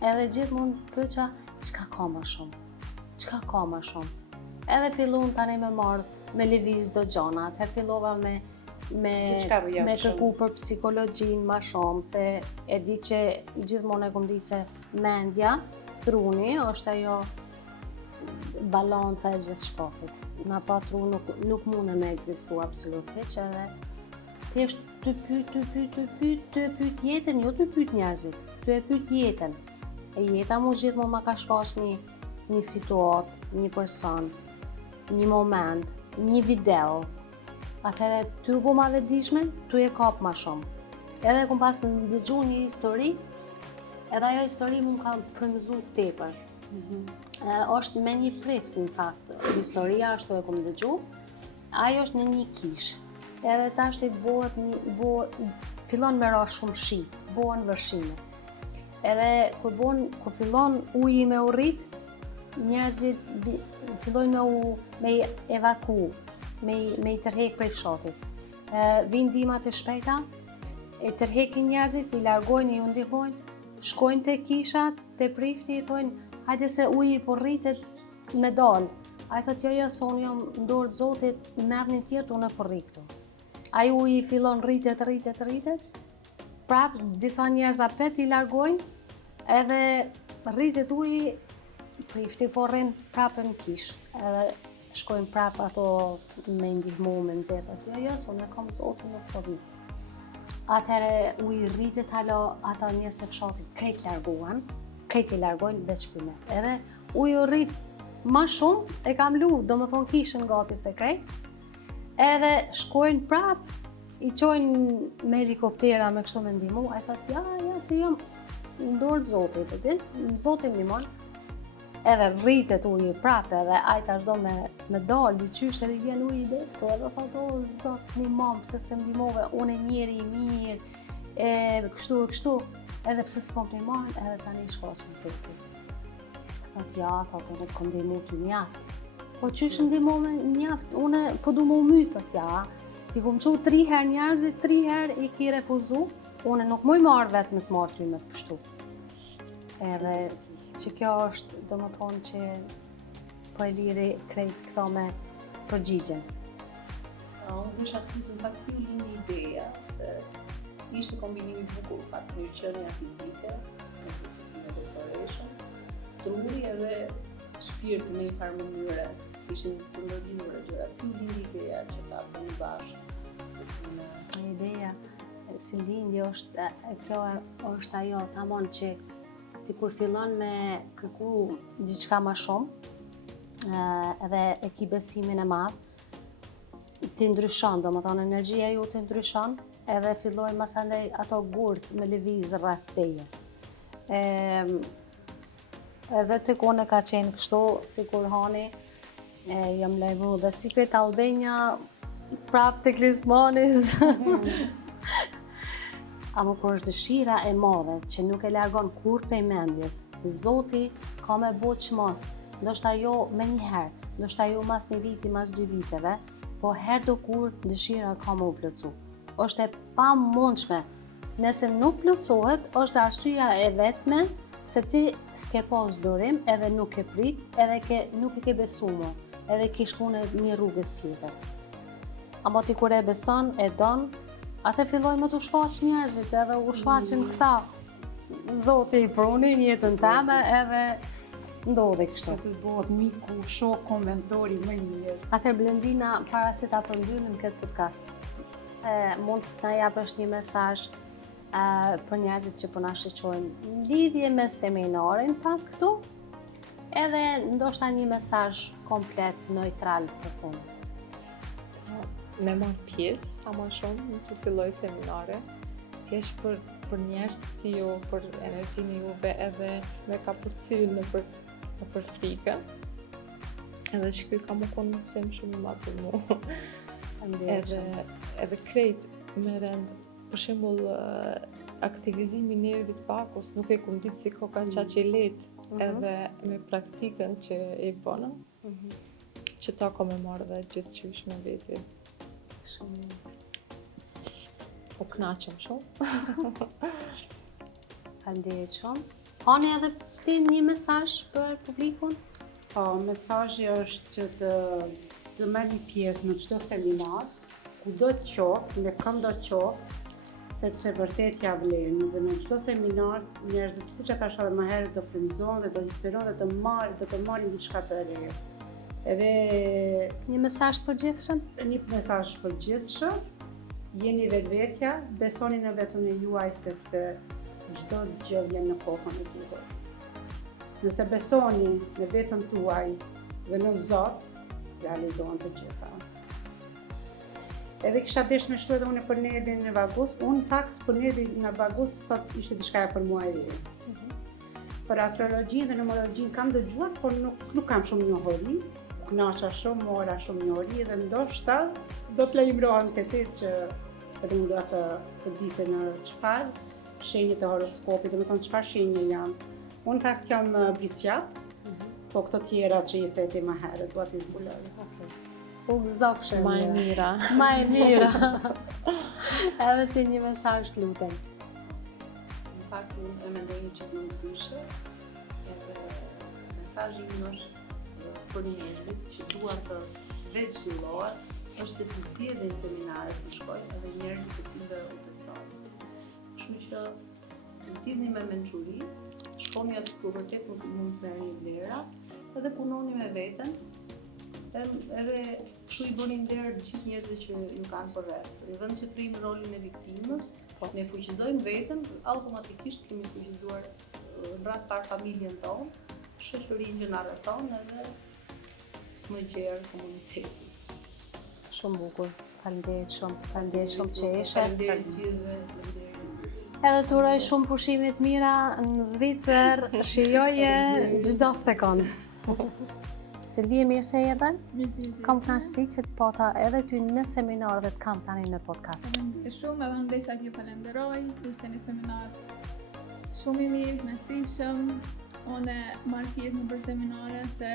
Edhe gjithmonë pyetja çka ka ma shumë, çka ka ma shumë. Edhe fillun tani me marrë, me lëviz do gjana, atëherë fillova me kërku për psikologjinë ma shumë, se e di që gjithmonë e kom di se mendja, truni, është ajo balanca e gjithë shkafit. Na pa tru nuk mune me ekzistu absolut hiç, edhe thjesht të pyet jetën, jo të pyet njerëzit, të e pyet jetën. E jeta mu gjithmonë ma ka shpash një situatë, një person, një moment, një video. Atëherë ty u bo ma vetëdijshme, ty e kap ma shumë. Edhe kom pas në dëgju një histori, edhe ajo histori mu ka frymëzu tepër. Është me një prift, në fakt, historia ashtu e kom dëgju, ajo është në një kish. Edhe tash i fillon me ra shumë shi, bohen vërshime. Edhe kur fillon uji me u rrit, njerëzit fillojnë me evaku, me i tërhek prej fshatit. Vinë ndihmat e shpejta, e tërhekin njerëzit, i largojnë, i ndihmojnë, shkojnë te kisha, te prifti, i thonë, hajde se uji po rritet me dal. Ai thotë, jo, se unë jam në dorë të Zotit, merrni tjerë, unë po rri këtu. Ai uji fillon rritet, prap disa njerëz apet i largojnë, edhe rritet uji, prifti po rrin prapë në kish, edhe shkojnë prapë ato me ndihmu, me nxetë aty, jo, se unë kam Zotin nuk po vi. Atëherë uji rritet hala, ata njerëz të fshatit krejt largohen, krejt i largojnë veç kyme. Edhe uji rrit ma shumë, e kam lu, do më thonë kishën gati se krejt, edhe shkojnë prapë, i qojnë me helikoptera, me kështu me ndihmu, a i thotë, ja, se jam në dorë të Zotit, e din, Zotin ndihmon. Edhe rritet uji prapë, edhe ai tash do me dalë, diqysh edhe i vjen uji deto, edhe thotë, o Zot, ndihmom, pse se ndihmove, unë e njeri i mirë, kështu, edhe pse s'po më ndihmon, edhe tani shfaqen Zoti. Thotë, ja, thotë, unë kom ndihmu ty mjaft. Po qysh ndihmove mjaft, unë po du më myt, thotë, ja, ti kom qu 3 herë njerëzit, 3 herë i ki refuzu, unë nuk muj marrë vetë me të marrë ty me të pështu. Edhe që kjo është, do më thonë që po e liri krejt këto me përgjigjen. Unë kisha të pyesur në fakt si u lindi ideja, se ishte kombinimi bukur fakt mirëqenia fizike, me doktoreshën, truri edhe shpirti në një farë mënyre, ishin të ndërlyre gjërat. Si u lindi ideja që ta bëni bashkë? Ideja si lindje është, kjo është ajo, tamam që ti kur fillon me kërku diçka ma shumë, edhe e ki besimin e madh, ti ndryshon, do më thonë, energjia ju ti ndryshon, edhe fillojnë masandej ato gurt me lëviz rreth teje. Edhe të kone ka qenë kështu, si kur hani, jam lejmu dhe Secret Albania, prap të Klismanis. Amo kur është dëshira e madhe që nuk e largon kur prej mendjes, Zoti ka me bo çmos, ndoshta jo me një herë, ndoshta jo mas një viti, mas 2 viteve, po herë do kur dëshira ka me u plotsu. Është e pamundshme. Nëse nuk plotsohet, është arsyeja e vetme se ti s'ke pas durim, edhe nuk e prit, edhe nuk e ke besu mo, edhe ke shku në një rrugës tjetër. Amo ti kur e beson, e don, atë fillojnë me të shfaq njerëzit, edhe u shfaqin këta. Zoti i pruni jetën teme, edhe ndodhi kështu. Të bëhet miku, shok, konventori më i mirë. Atëherë Blendina, para se ta përmbyllim këtë podcast, mund të na japësh një mesazh për njerëzit që po na shoqërojnë në lidhje me seminarin këtu, edhe ndoshta një mesazh komplet neutral për fund. Me marrë pjesë sa më shumë në kësi lloj seminare, thjesht për njerëz si ju, për energjinë juve, edhe me ka përcjell në për frikën. Edhe që ky ka më konë mësim shumë i madh për mua. Edhe krejt me rend, për shembull aktivizimi i nervit vagus, nuk e kum ditë si ko ka qa që letë. edhe me praktikën që i bënëm, që ta ka me marrë dhe gjithë qysh me veti. Shumë mirë. Po knaqem shumë. Faleminderit shumë. Hani edhe ti një mesazh për publikun? Po, mesazhi është që të merrni pjesë në çdo seminar, kudo të qoftë, në kënd do të qoftë, sepse vërtet ja vlen dhe në çdo seminar njerëzit, siç e thash edhe më herët, do frymëzohen dhe do inspirohen dhe do të marrin diçka të re. Edhe Një mesazh përgjithshëm? një mesazh përgjithshëm, jeni vetvetja, besoni në veten e juaj sepse çdo gjë vjen në kohën e duhur. Nëse besoni në veten tuaj dhe në Zot, realizohen të gjitha. Edhe kisha desh me shtu edhe unë për Nedin në Vagus, unë fakt për Nedin në Vagus sot ishte diçka e për mua e re. Për astrologjinë dhe numerologjinë kam dëgjuar, por nuk kam shumë njohuri. Knaqa shumë, mora shumë njohuri dhe ndoshta do të lajmërohem te ti që edhe unë do të di se në çfarë shenjët e horoskopit, domethënë çfarë shenje jam. Unë fakt jam briqat, po këto tjera që i theti më herët, dua t'i zbuloj. U gëzofshë. Ma e mira. Ma e mira. Edhe ti një mesazh lutem. Në fakt, unë e mendoj një që më ndryshe, edhe mesazhi im është për njerëzit që duan të veç zhvillohen, është që të zgjedhin seminare të shkojnë edhe njerëzit të cilëve u besojnë. Kështu që zgjidhni me mençuri, shkoni aty ku vërtet mund të merrni vlera, edhe punoni me veten, edhe kështu i bëni nder gjithë njerëzve që ju kanë përreth. Në vend që të rrim rolin e viktimës, ne fuqizojmë veten, automatikisht kemi fuqizuar në radhë parë familjen tonë, shoqërinë që na rrethon edhe më gjerë komunitetin. Shumë bukur. Faleminderit shumë që ishe. Faleminderit gjithëve. Edhe të uroj shumë pushime të mira në Zvicër, shijoje çdo sekond. Silvie, mirë se erdhe. Kam kënaqësi që të pata edhe ty në seminar dhe të kam tani në podcast. Faleminderit shumë, edhe unë desha t'ju falenderoj, kurse një seminar shumë i mirë, kënaqësishëm. Unë marr pjesë në për seminare se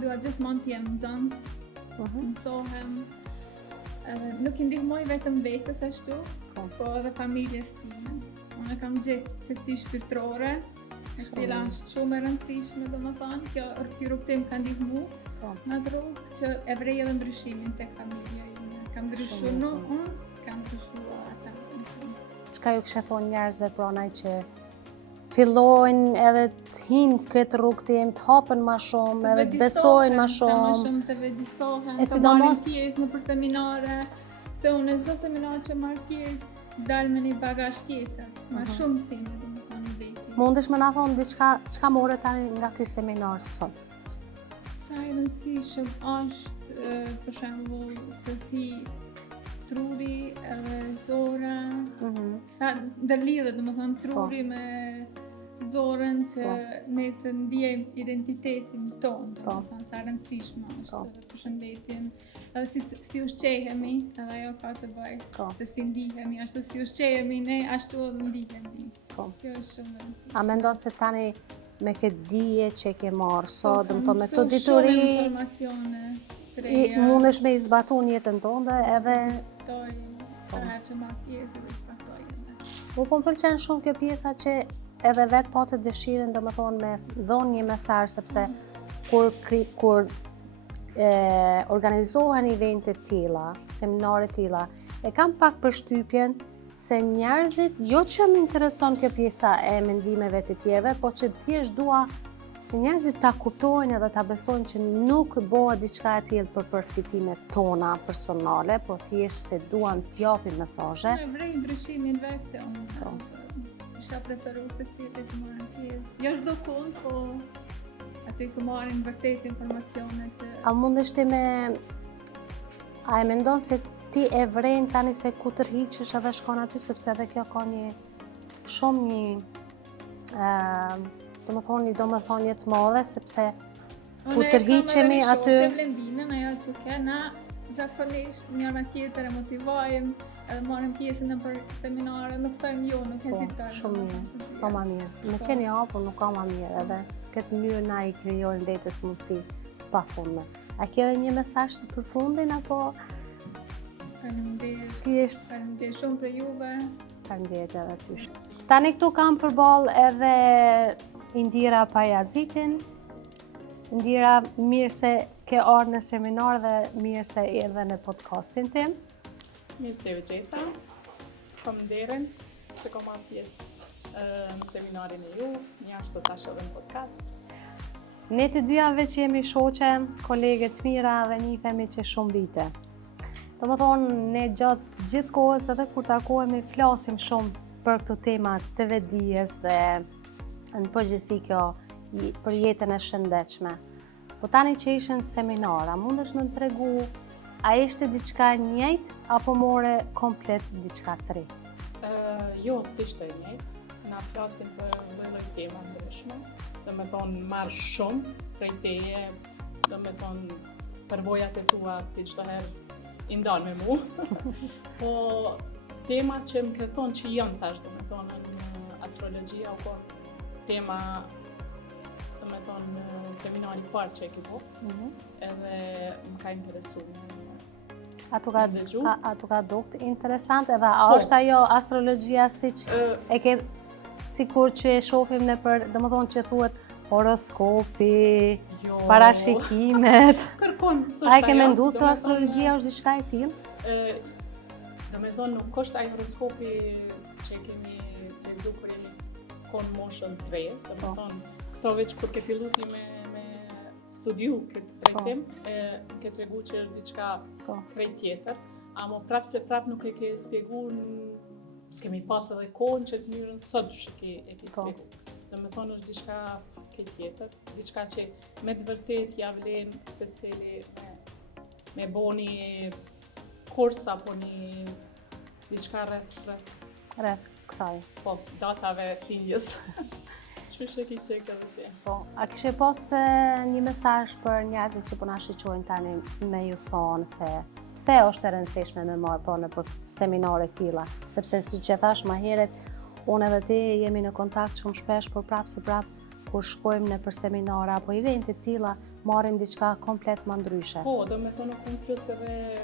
dua gjithmonë të jem nxënës, të mësohem. Edhe nuk i ndihmoj vetëm vetes ashtu, po edhe familjes time. Unë kam gjetë qetësi shpirtërore, e cila është shumë e rëndësishme, domethënë, ky rrugtim ka ndihmu në atë rrugë që e vrej edhe ndryshimin tek familja ime. Kam ndryshuar unë, kam ndryshuar ata. Çka ju kishe thonë njerëzve pronaj që fillojnë edhe të hinë këtë rrugë tim, të hapën ma shumë, edhe të besojnë ma shumë. Ma shumë të vedisohen, E të marrin sidomos pjesë në për seminare, se unë në çdo seminar që marr pjesë, dal me një bagazh tjetër, ma shumë mësime domethënë i veti. Mundesh me na thonë diçka çka more tani nga ky seminar sot? Sa e rëndësishëm është, për shembull, se si truri edhe zora, sa ndërlidhet domethënë truri me zorën që ne të ndjejmë identitetin tonë, domethënë sa rëndësishme është edhe përshëndetjen, edhe si ushqehemi, edhe ajo ka të bëjë, se si ndihemi, ashtu si ushqehemi ne, ashtu edhe ndihemi. Kjo është shumë rëndësishme. A mendon se tani me këtë dije që ke marrë sot, domethënë me këto dituri, informacione të reja, mundesh me i zbatu në jetën tonë edhe sa që marr pjesë dhe zbatoj edhe. Mu po m'pëlqen shumë kjo pjesa që edhe vetë patë dëshirën domethënë me dhonë një mesazh, sepse kur organizohen evente të tilla, seminare të tilla, e kam pak përshtypjen se njerëzit jo që më intereson kjo pjesa e mendimeve të tjerëve, po që thjesht dua që njerëzit ta kuptojnë edhe ta besojnë që nuk bëhet diçka e tillë për përfitimet tona personale, po thjesht se duan t'japin mesazhe. E vrej ndryshimin vetë unë. Isha preferu se cilët të marrin pjesë. Jo çdo kund, po aty ku marrin vërtet informacione që... A mundesh ti me... A e mendon se ti e vren tani se ku tërhiqesh edhe shkon aty, sepse edhe kjo ka një domethënie të madhe, sepse ku tërhiqemi aty... Unë e kam Blendinën, ajo që ke, na zakonisht njëra tjetër e motivojmë, edhe marrim pjesë në për seminare, nuk thojmë jo, nuk hezitojmë. Shumë mirë, s'ka ma mirë. Me qenë i hapur nuk ka ma mirë, edhe këtë mënyrë na i krijojmë vetes mundësi pafundme. A ke edhe një mesazh për fundin apo Faleminderit. thjesht Shumë për juve. faleminderit edhe tysh. Tani këtu kam përballë edhe Indira Pajazitin. Indira, mirë se ke ardhur në seminar dhe mirë se erdhe në podcastin tim. Mirë se u gjeta. Kam nderin që kom marrë pjesë në seminarin e ju, një ashtu tash edhe në podcast. Ne të dyja veç jemi shoqe, kolege të mira dhe njihemi që shumë vite. Do më thonë, ne gjatë gjithë kohës edhe kur takohemi flasim shumë për këto tema të vetdijes dhe në përgjithësi kjo për jetën e shëndetshme. Po tani që ishën seminara, mundesh në të tregu, a ishte diçka e njëjtë apo more komplet diçka të re? Jo, si ishte e njëjtë, na flasim për lloj tema ndryshme, do me thonë marr shumë prej teje, do me thonë përvojat e tua ti çdo herë i ndan me mu. Po tema që më kërkon që janë tash, do me thonë në astrologjia apo tema, do me thonë seminari parë që e ki po, edhe më ka interesu Ato ka dukt interesant edhe a Po. është ajo astrologjia siç e ke sikur që e shohim në për, domethënë që thuhet horoskopi, jo, parashikimet. kërkon, A e ke menduar se astrologjia është diçka e tillë? Do me thonë nuk është ai horoskopi që kemi lexuar kur jemi kon moshën 3, do me thonë këto veç kur ke fillu ti me studiu këtë drejtim, ke tregu që është diçka Po. krejt tjetër, ama prapë se prapë nuk e ke spjeguar, s'kemi pas edhe kohën që të mënyrën sot që e ke Po. spjeguar. Do me thonë është diçka krejt tjetër, diçka që me të vërtet ja vlen secili me bo një kurs apo një diçka Rreth kësaj. po, datave t'indjes. Qysh e ki cek edhe ti? Po, a kishe pas një mesazh për njerëzit që po na shiqojnë tani me ju thonë se pse është e rëndësishme me marrë po në për seminare tilla, sepse siç e thash më herët, unë edhe ti jemi në kontakt shumë shpesh, por prapë se prapë kur shkojmë në për seminare apo evente tilla, marrim diçka komplet më ndryshe. Po, do me thonë kom plus edhe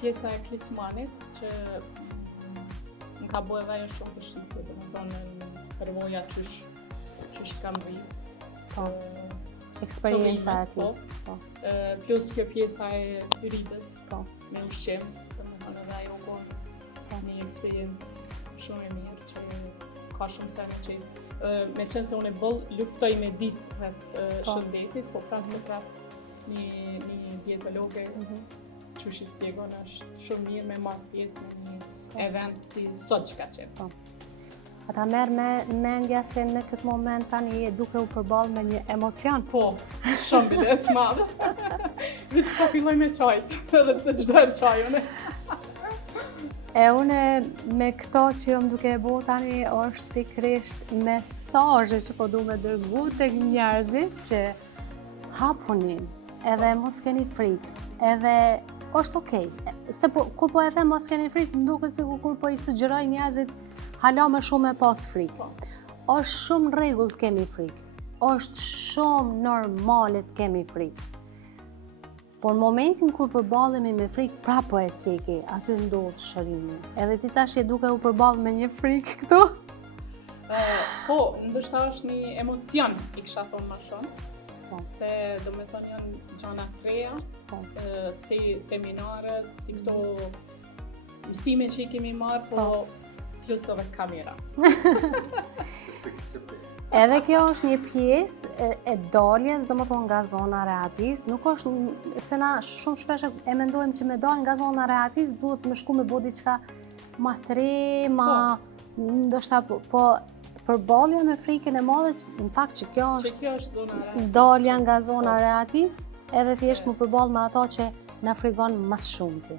pjesa e klismanit, që më ka bo edhe ajo shumë përshqipje, do me thonë në përvoja qysh kam rri. Po. Eksperienca e po. tij. Po. Plus kjo pjesa e hyridës, Po. me ushqim, do me thonë edhe ajo ko një eksperiencë shumë e mirë që ka shumë sene që me qenë se unë e luftoj me ditë rreth shëndetit, po prapë se prapë një dietologe qysh i spjegon është shumë mirë me marrë pjesë me një event si sot që ka qenë. Ata merr me mendja se në këtë moment tani je duke u përballë me një emocion. Po, shumë bile të madhe. Vitë s'ka filloj me qajt, edhe pse çdo herë qaj unë. E une me këto që jom duke e bo tani është pikrisht mesazhe që po du me dërgu tek njerëzit që hapunin, edhe mos keni frikë, edhe është okej. Se kur po e them mos keni frikë, më duket sikur kur po i sugjeroj njerëzit hala më shumë e pas frikë. Po. Është shumë rregull të kemi frikë. Është shumë normale të kemi frikë. Por në momentin kur përballemi me frikë, prapë e ceki, aty ndodh shërimi. Edhe ti tash je duke u përballë me një frikë këtu? Po, ndoshta është një emocion, i kisha thonë më shumë. Po. Se do me thonë janë gjana të reja, Po. si seminarët, si këto mësime që i kemi marrë, po plus edhe kamera. Edhe kjo është një pjesë e daljes, domethënë nga zona rehatis, nuk është se na shumë shpesh e mendojmë që me dal nga zona rehatis duhet më shku me bo diçka ma të re, ndoshta po përballja me frikën e madhe, në fakt që kjo Që kjo është zona rehatis. dalja nga zona rehatis, edhe thjesht më përball me ato që na frikon më shumti.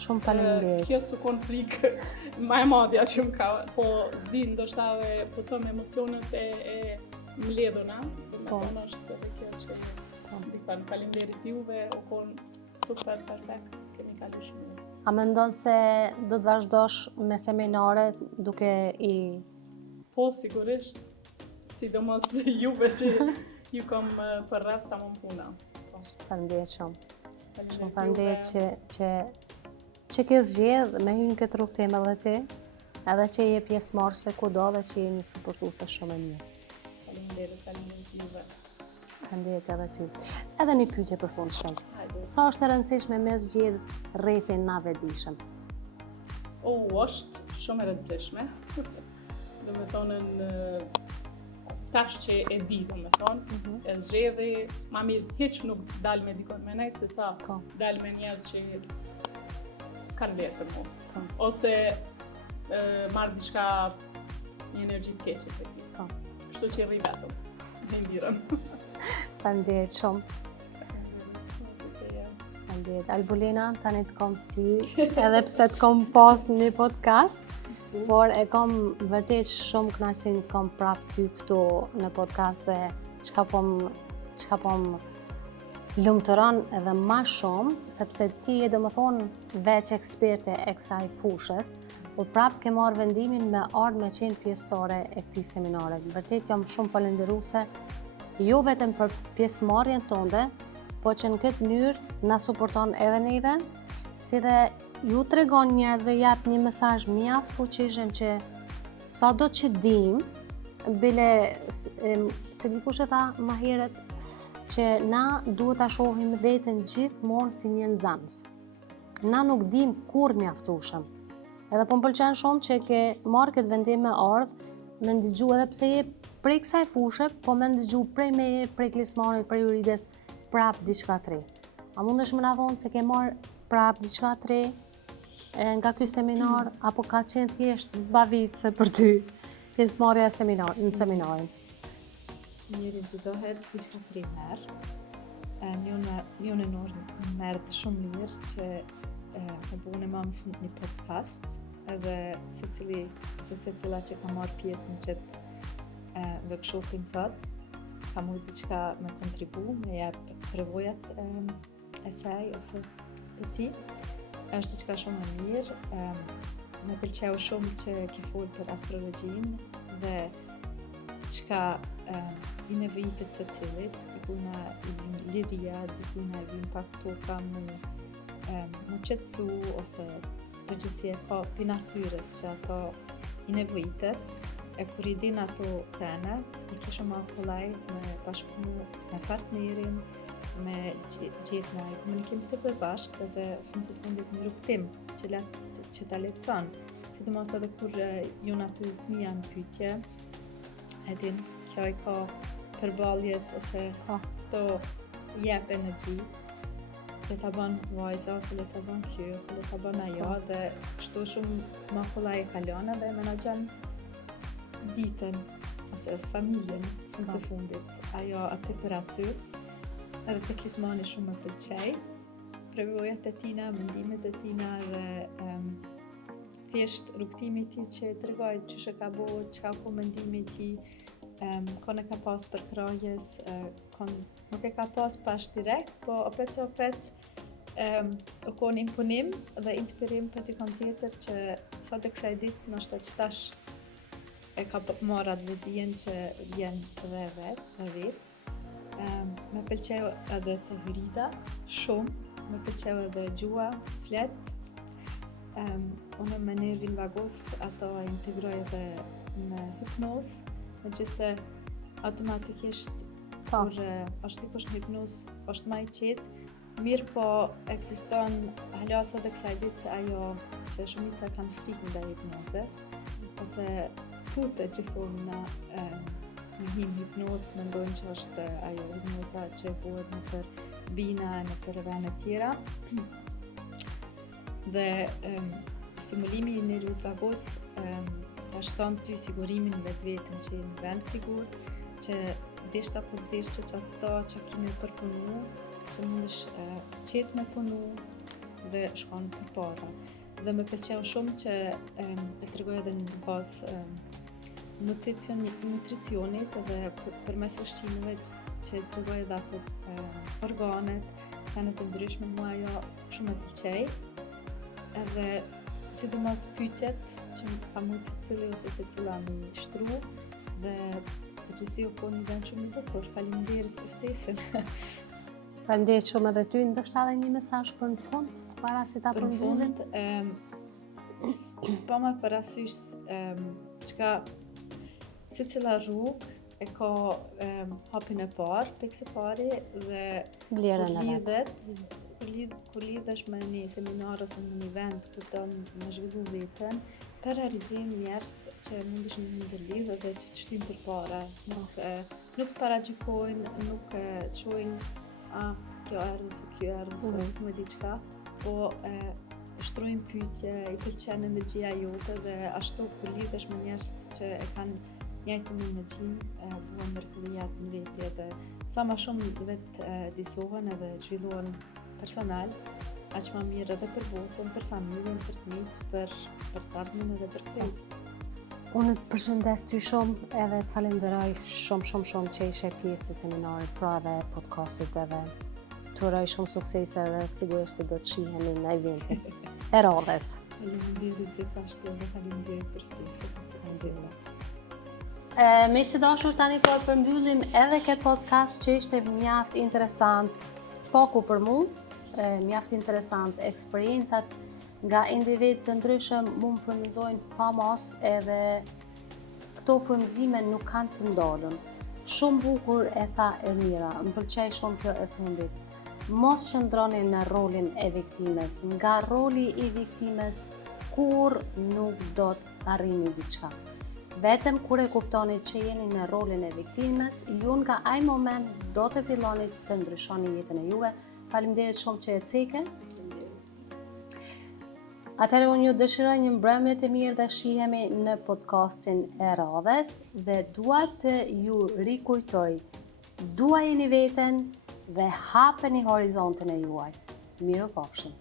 Shumë faleminderit. Kjo s'ukon frikë ma e madhja që më ka, po s'di ndoshta edhe po thëm emocionet e mbledhuna, do me Po. thonë është edhe kjo që ndikon. Faleminderit juve, u kon super perfekt, kemi kalu shumë mirë. A mendon se do të vazhdosh me seminare duke i... Po, sigurisht. Sidomos juve që ju kam për rreth tamam puna. Po. Faleminderit shumë. Faleminderit Faleminderit që ke zgjedh me hyrë në këtë rrugë time edhe ti, edhe që je pjesëmarrëse kudo dhe që je një suportuese shumë e mirë. Faleminderit juve. Faleminderit edhe ty. Edhe një pyetje përfundshme. Hajde. Sa është e rëndësishme me zgjedh rrethin na vetëdijshëm? Është shumë e rëndësishme. Do me thonën tash që e di, do me thonë, e zgjedhi, ma mirë hiç nuk dal me dikon me nejtë, se sa Po. dal me njerëz që s'kan vlerë për mu. Po. Ose marrë diçka një energji të keqe për ti. Po. Kështu që rri vetëm, në lirën. Faleminderit shumë. Faleminderit. Albulina, tani të kom ty, edhe pse të kom pas një podcast, por e kom vërtet shumë kënaqësinë të kom prap ty këtu në podcast dhe çka po më lumturon edhe më shumë, sepse ti je domethënë veç eksperte e kësaj fushës, por prap ke marrë vendimin me ardhë me qenë pjesëtare e këtij seminare. Vërtet jam shumë falënderuese, jo vetëm për pjesëmarrjen tënde, po që në këtë mënyrë na suporton edhe neve, si dhe ju tregon njerëzve, jap një mesazh mjaft fuqishëm që sado që dim, bile se dikush e tha më herët që na duhet ta shohim veten gjithmonë si një nxënës. Na nuk dim kur mjaftueshëm. Edhe po m'pëlqen shumë që ke marrë këtë vendim me ardh, me ndëgju edhe pse je prej kësaj fushë, po me ndëgju prej meje, prej Klismanit, prej Jurides, prap diçka të re. A mundesh më na thonë se ke marrë prap diçka të re nga ky seminar, apo ka qenë thjesht zbavitse për ty pjesëmarrja në seminarin? Njëri gjithohet diçka të re merr. Një në merr të shumë mirë që e bëne më në fund një podcast, edhe secila që ka marrë pjesë në qëtë workshopin sot, ka mujtë diçka me kontribu, me jep përvojat e saj ose të ti. Është diçka shumë e mirë. Më pëlqeu shumë që ke folë për astrologjinë dhe çka i nevojitet secilit, dikujna i vjen liria, dikujna i vjen pak toka më qetësu ose përgjithësi e ka pi natyrës që ato i nevojitet. E kur i din ato sene, i kisha më kollaj me bashkëpunu me partnerin, me gjithë në komunikim të përbashkët edhe fundit një rrugtim që ta lehtëson. Sidomos edhe kur jona të fëmija në pyetje, edhin kjo i ka përballjet ose këto jep energji, le ta bën vajza ose le ta bën kjo ose le ta bën ajo, dhe kështu shumë më kollaj e kalon edhe menaxhon ditën ose familjen fundit. Ajo aty për aty. Edhe të Klismani shumë më pëlqej. Përvojat e tina, mendimet e tina dhe thjesht rrugtimi i tij që tregoj ç'është ka bëu, çka ka mendimi i tij, kon e ka pas për krajes, nuk e ka pas pash direkt, po opet o kon imponim dhe inspirim për dikon tjetër që sot e kësaj ditë nështë që tash e ka marrë atë vetdijen që vjen dhe vetë. Me pëlqeu edhe të Hyrida shumë, me pëlqeu edhe gjua, si flet. Unë me nervin vagos ato integroj edhe në hipnoz, megjithëse automatikisht kur është dikush në hipnoz është më i qetë, mirë po ekziston hala sot e kësaj ditë ajo që shumica kanë frikë ndaj hipnozës, ose tutet gjithmonë në hipnoz, mendojnë që është ajo hipnoza që bëhet në për bina e në për vene tjera. Dhe stimulimi i nervit vagos ta shton ty sigurimin vetën që je në vend sigur, që deshta po s'desh që ato që kime përpunu, që mundesh qetë me punu dhe shkon për para. Dhe me pëlqeu shumë që e tregoj edhe në bazë nutricionit edhe përmes ushqimeve që tregoj edhe ato organet, senet të ndryshme, mua ajo shumë e pëlqej. edhe sidomos pyetjet që ka mund secili ose secila mi shtru dhe përgjithësi u po një vend shumë i bukur. Faleminderit për ftesën. Faleminderit shumë edhe ty, ndoshta edhe një mesazh për në fund, para se ta Për në përmbyllim. fund, pa më parasysh çka secila rrugë e ka hapin e parë, pikë së pari dhe Vlerën e vet. kur lidhesh me një seminar ose në një vend ku don me zhvillu veten, për arigjen njerëz që mundeshin me ndërlidh edhe që të shtyjnë përpara, nuk paragjykojnë, nuk çojnë kjo erdhë ose kjo erdhë ose me diçka, po shtrojnë pyetje, i pëlqen energjia jote dhe ashtu kur lidhesh me njerëz që e kanë njëjtën energji, buan mrekulliat në veti edhe sa më shumë vetë disohen edhe zhvillohen personal, aq më mirë edhe për votën, për familjen, për fëmijët, për të ardhmen edhe për krejt. Unë të përshëndes ty shumë edhe të falenderoj shumë që ishe pjesë e seminarit, pra dhe podcastit edhe të uroj shumë suksese dhe sigurisht se do të shihemi në eventin e radhës. Faleminderit gjithashtu dhe faleminderit për ftesën. Me që dashur tani po të përmbyllim edhe këtë podcast që ishte mjaft interesant, spaku për mu, mjaft interesant eksperiencat nga individ të ndryshëm mu më frymëzojnë pa mas edhe këto frymëzime nuk kanë të ndodhur. Shumë bukur e tha Ermira, më pëlqej shumë kjo e fundit. Mos qëndroni në rolin e viktimes, nga roli i viktimes kur nuk do të arrini diçka. Vetëm kur e kuptoni që jeni në rolin e viktimes, ju nga ai moment do të filloni të ndryshoni jetën e juve. Faleminderit shumë që e ceke. Atëherë unë ju dëshiroj një mbrëmje të mirë dhe shihemi në podcastin e radhës dhe dua të ju rikujtoj, duajeni veten dhe hapeni horizontin e juaj. Mirupafshim.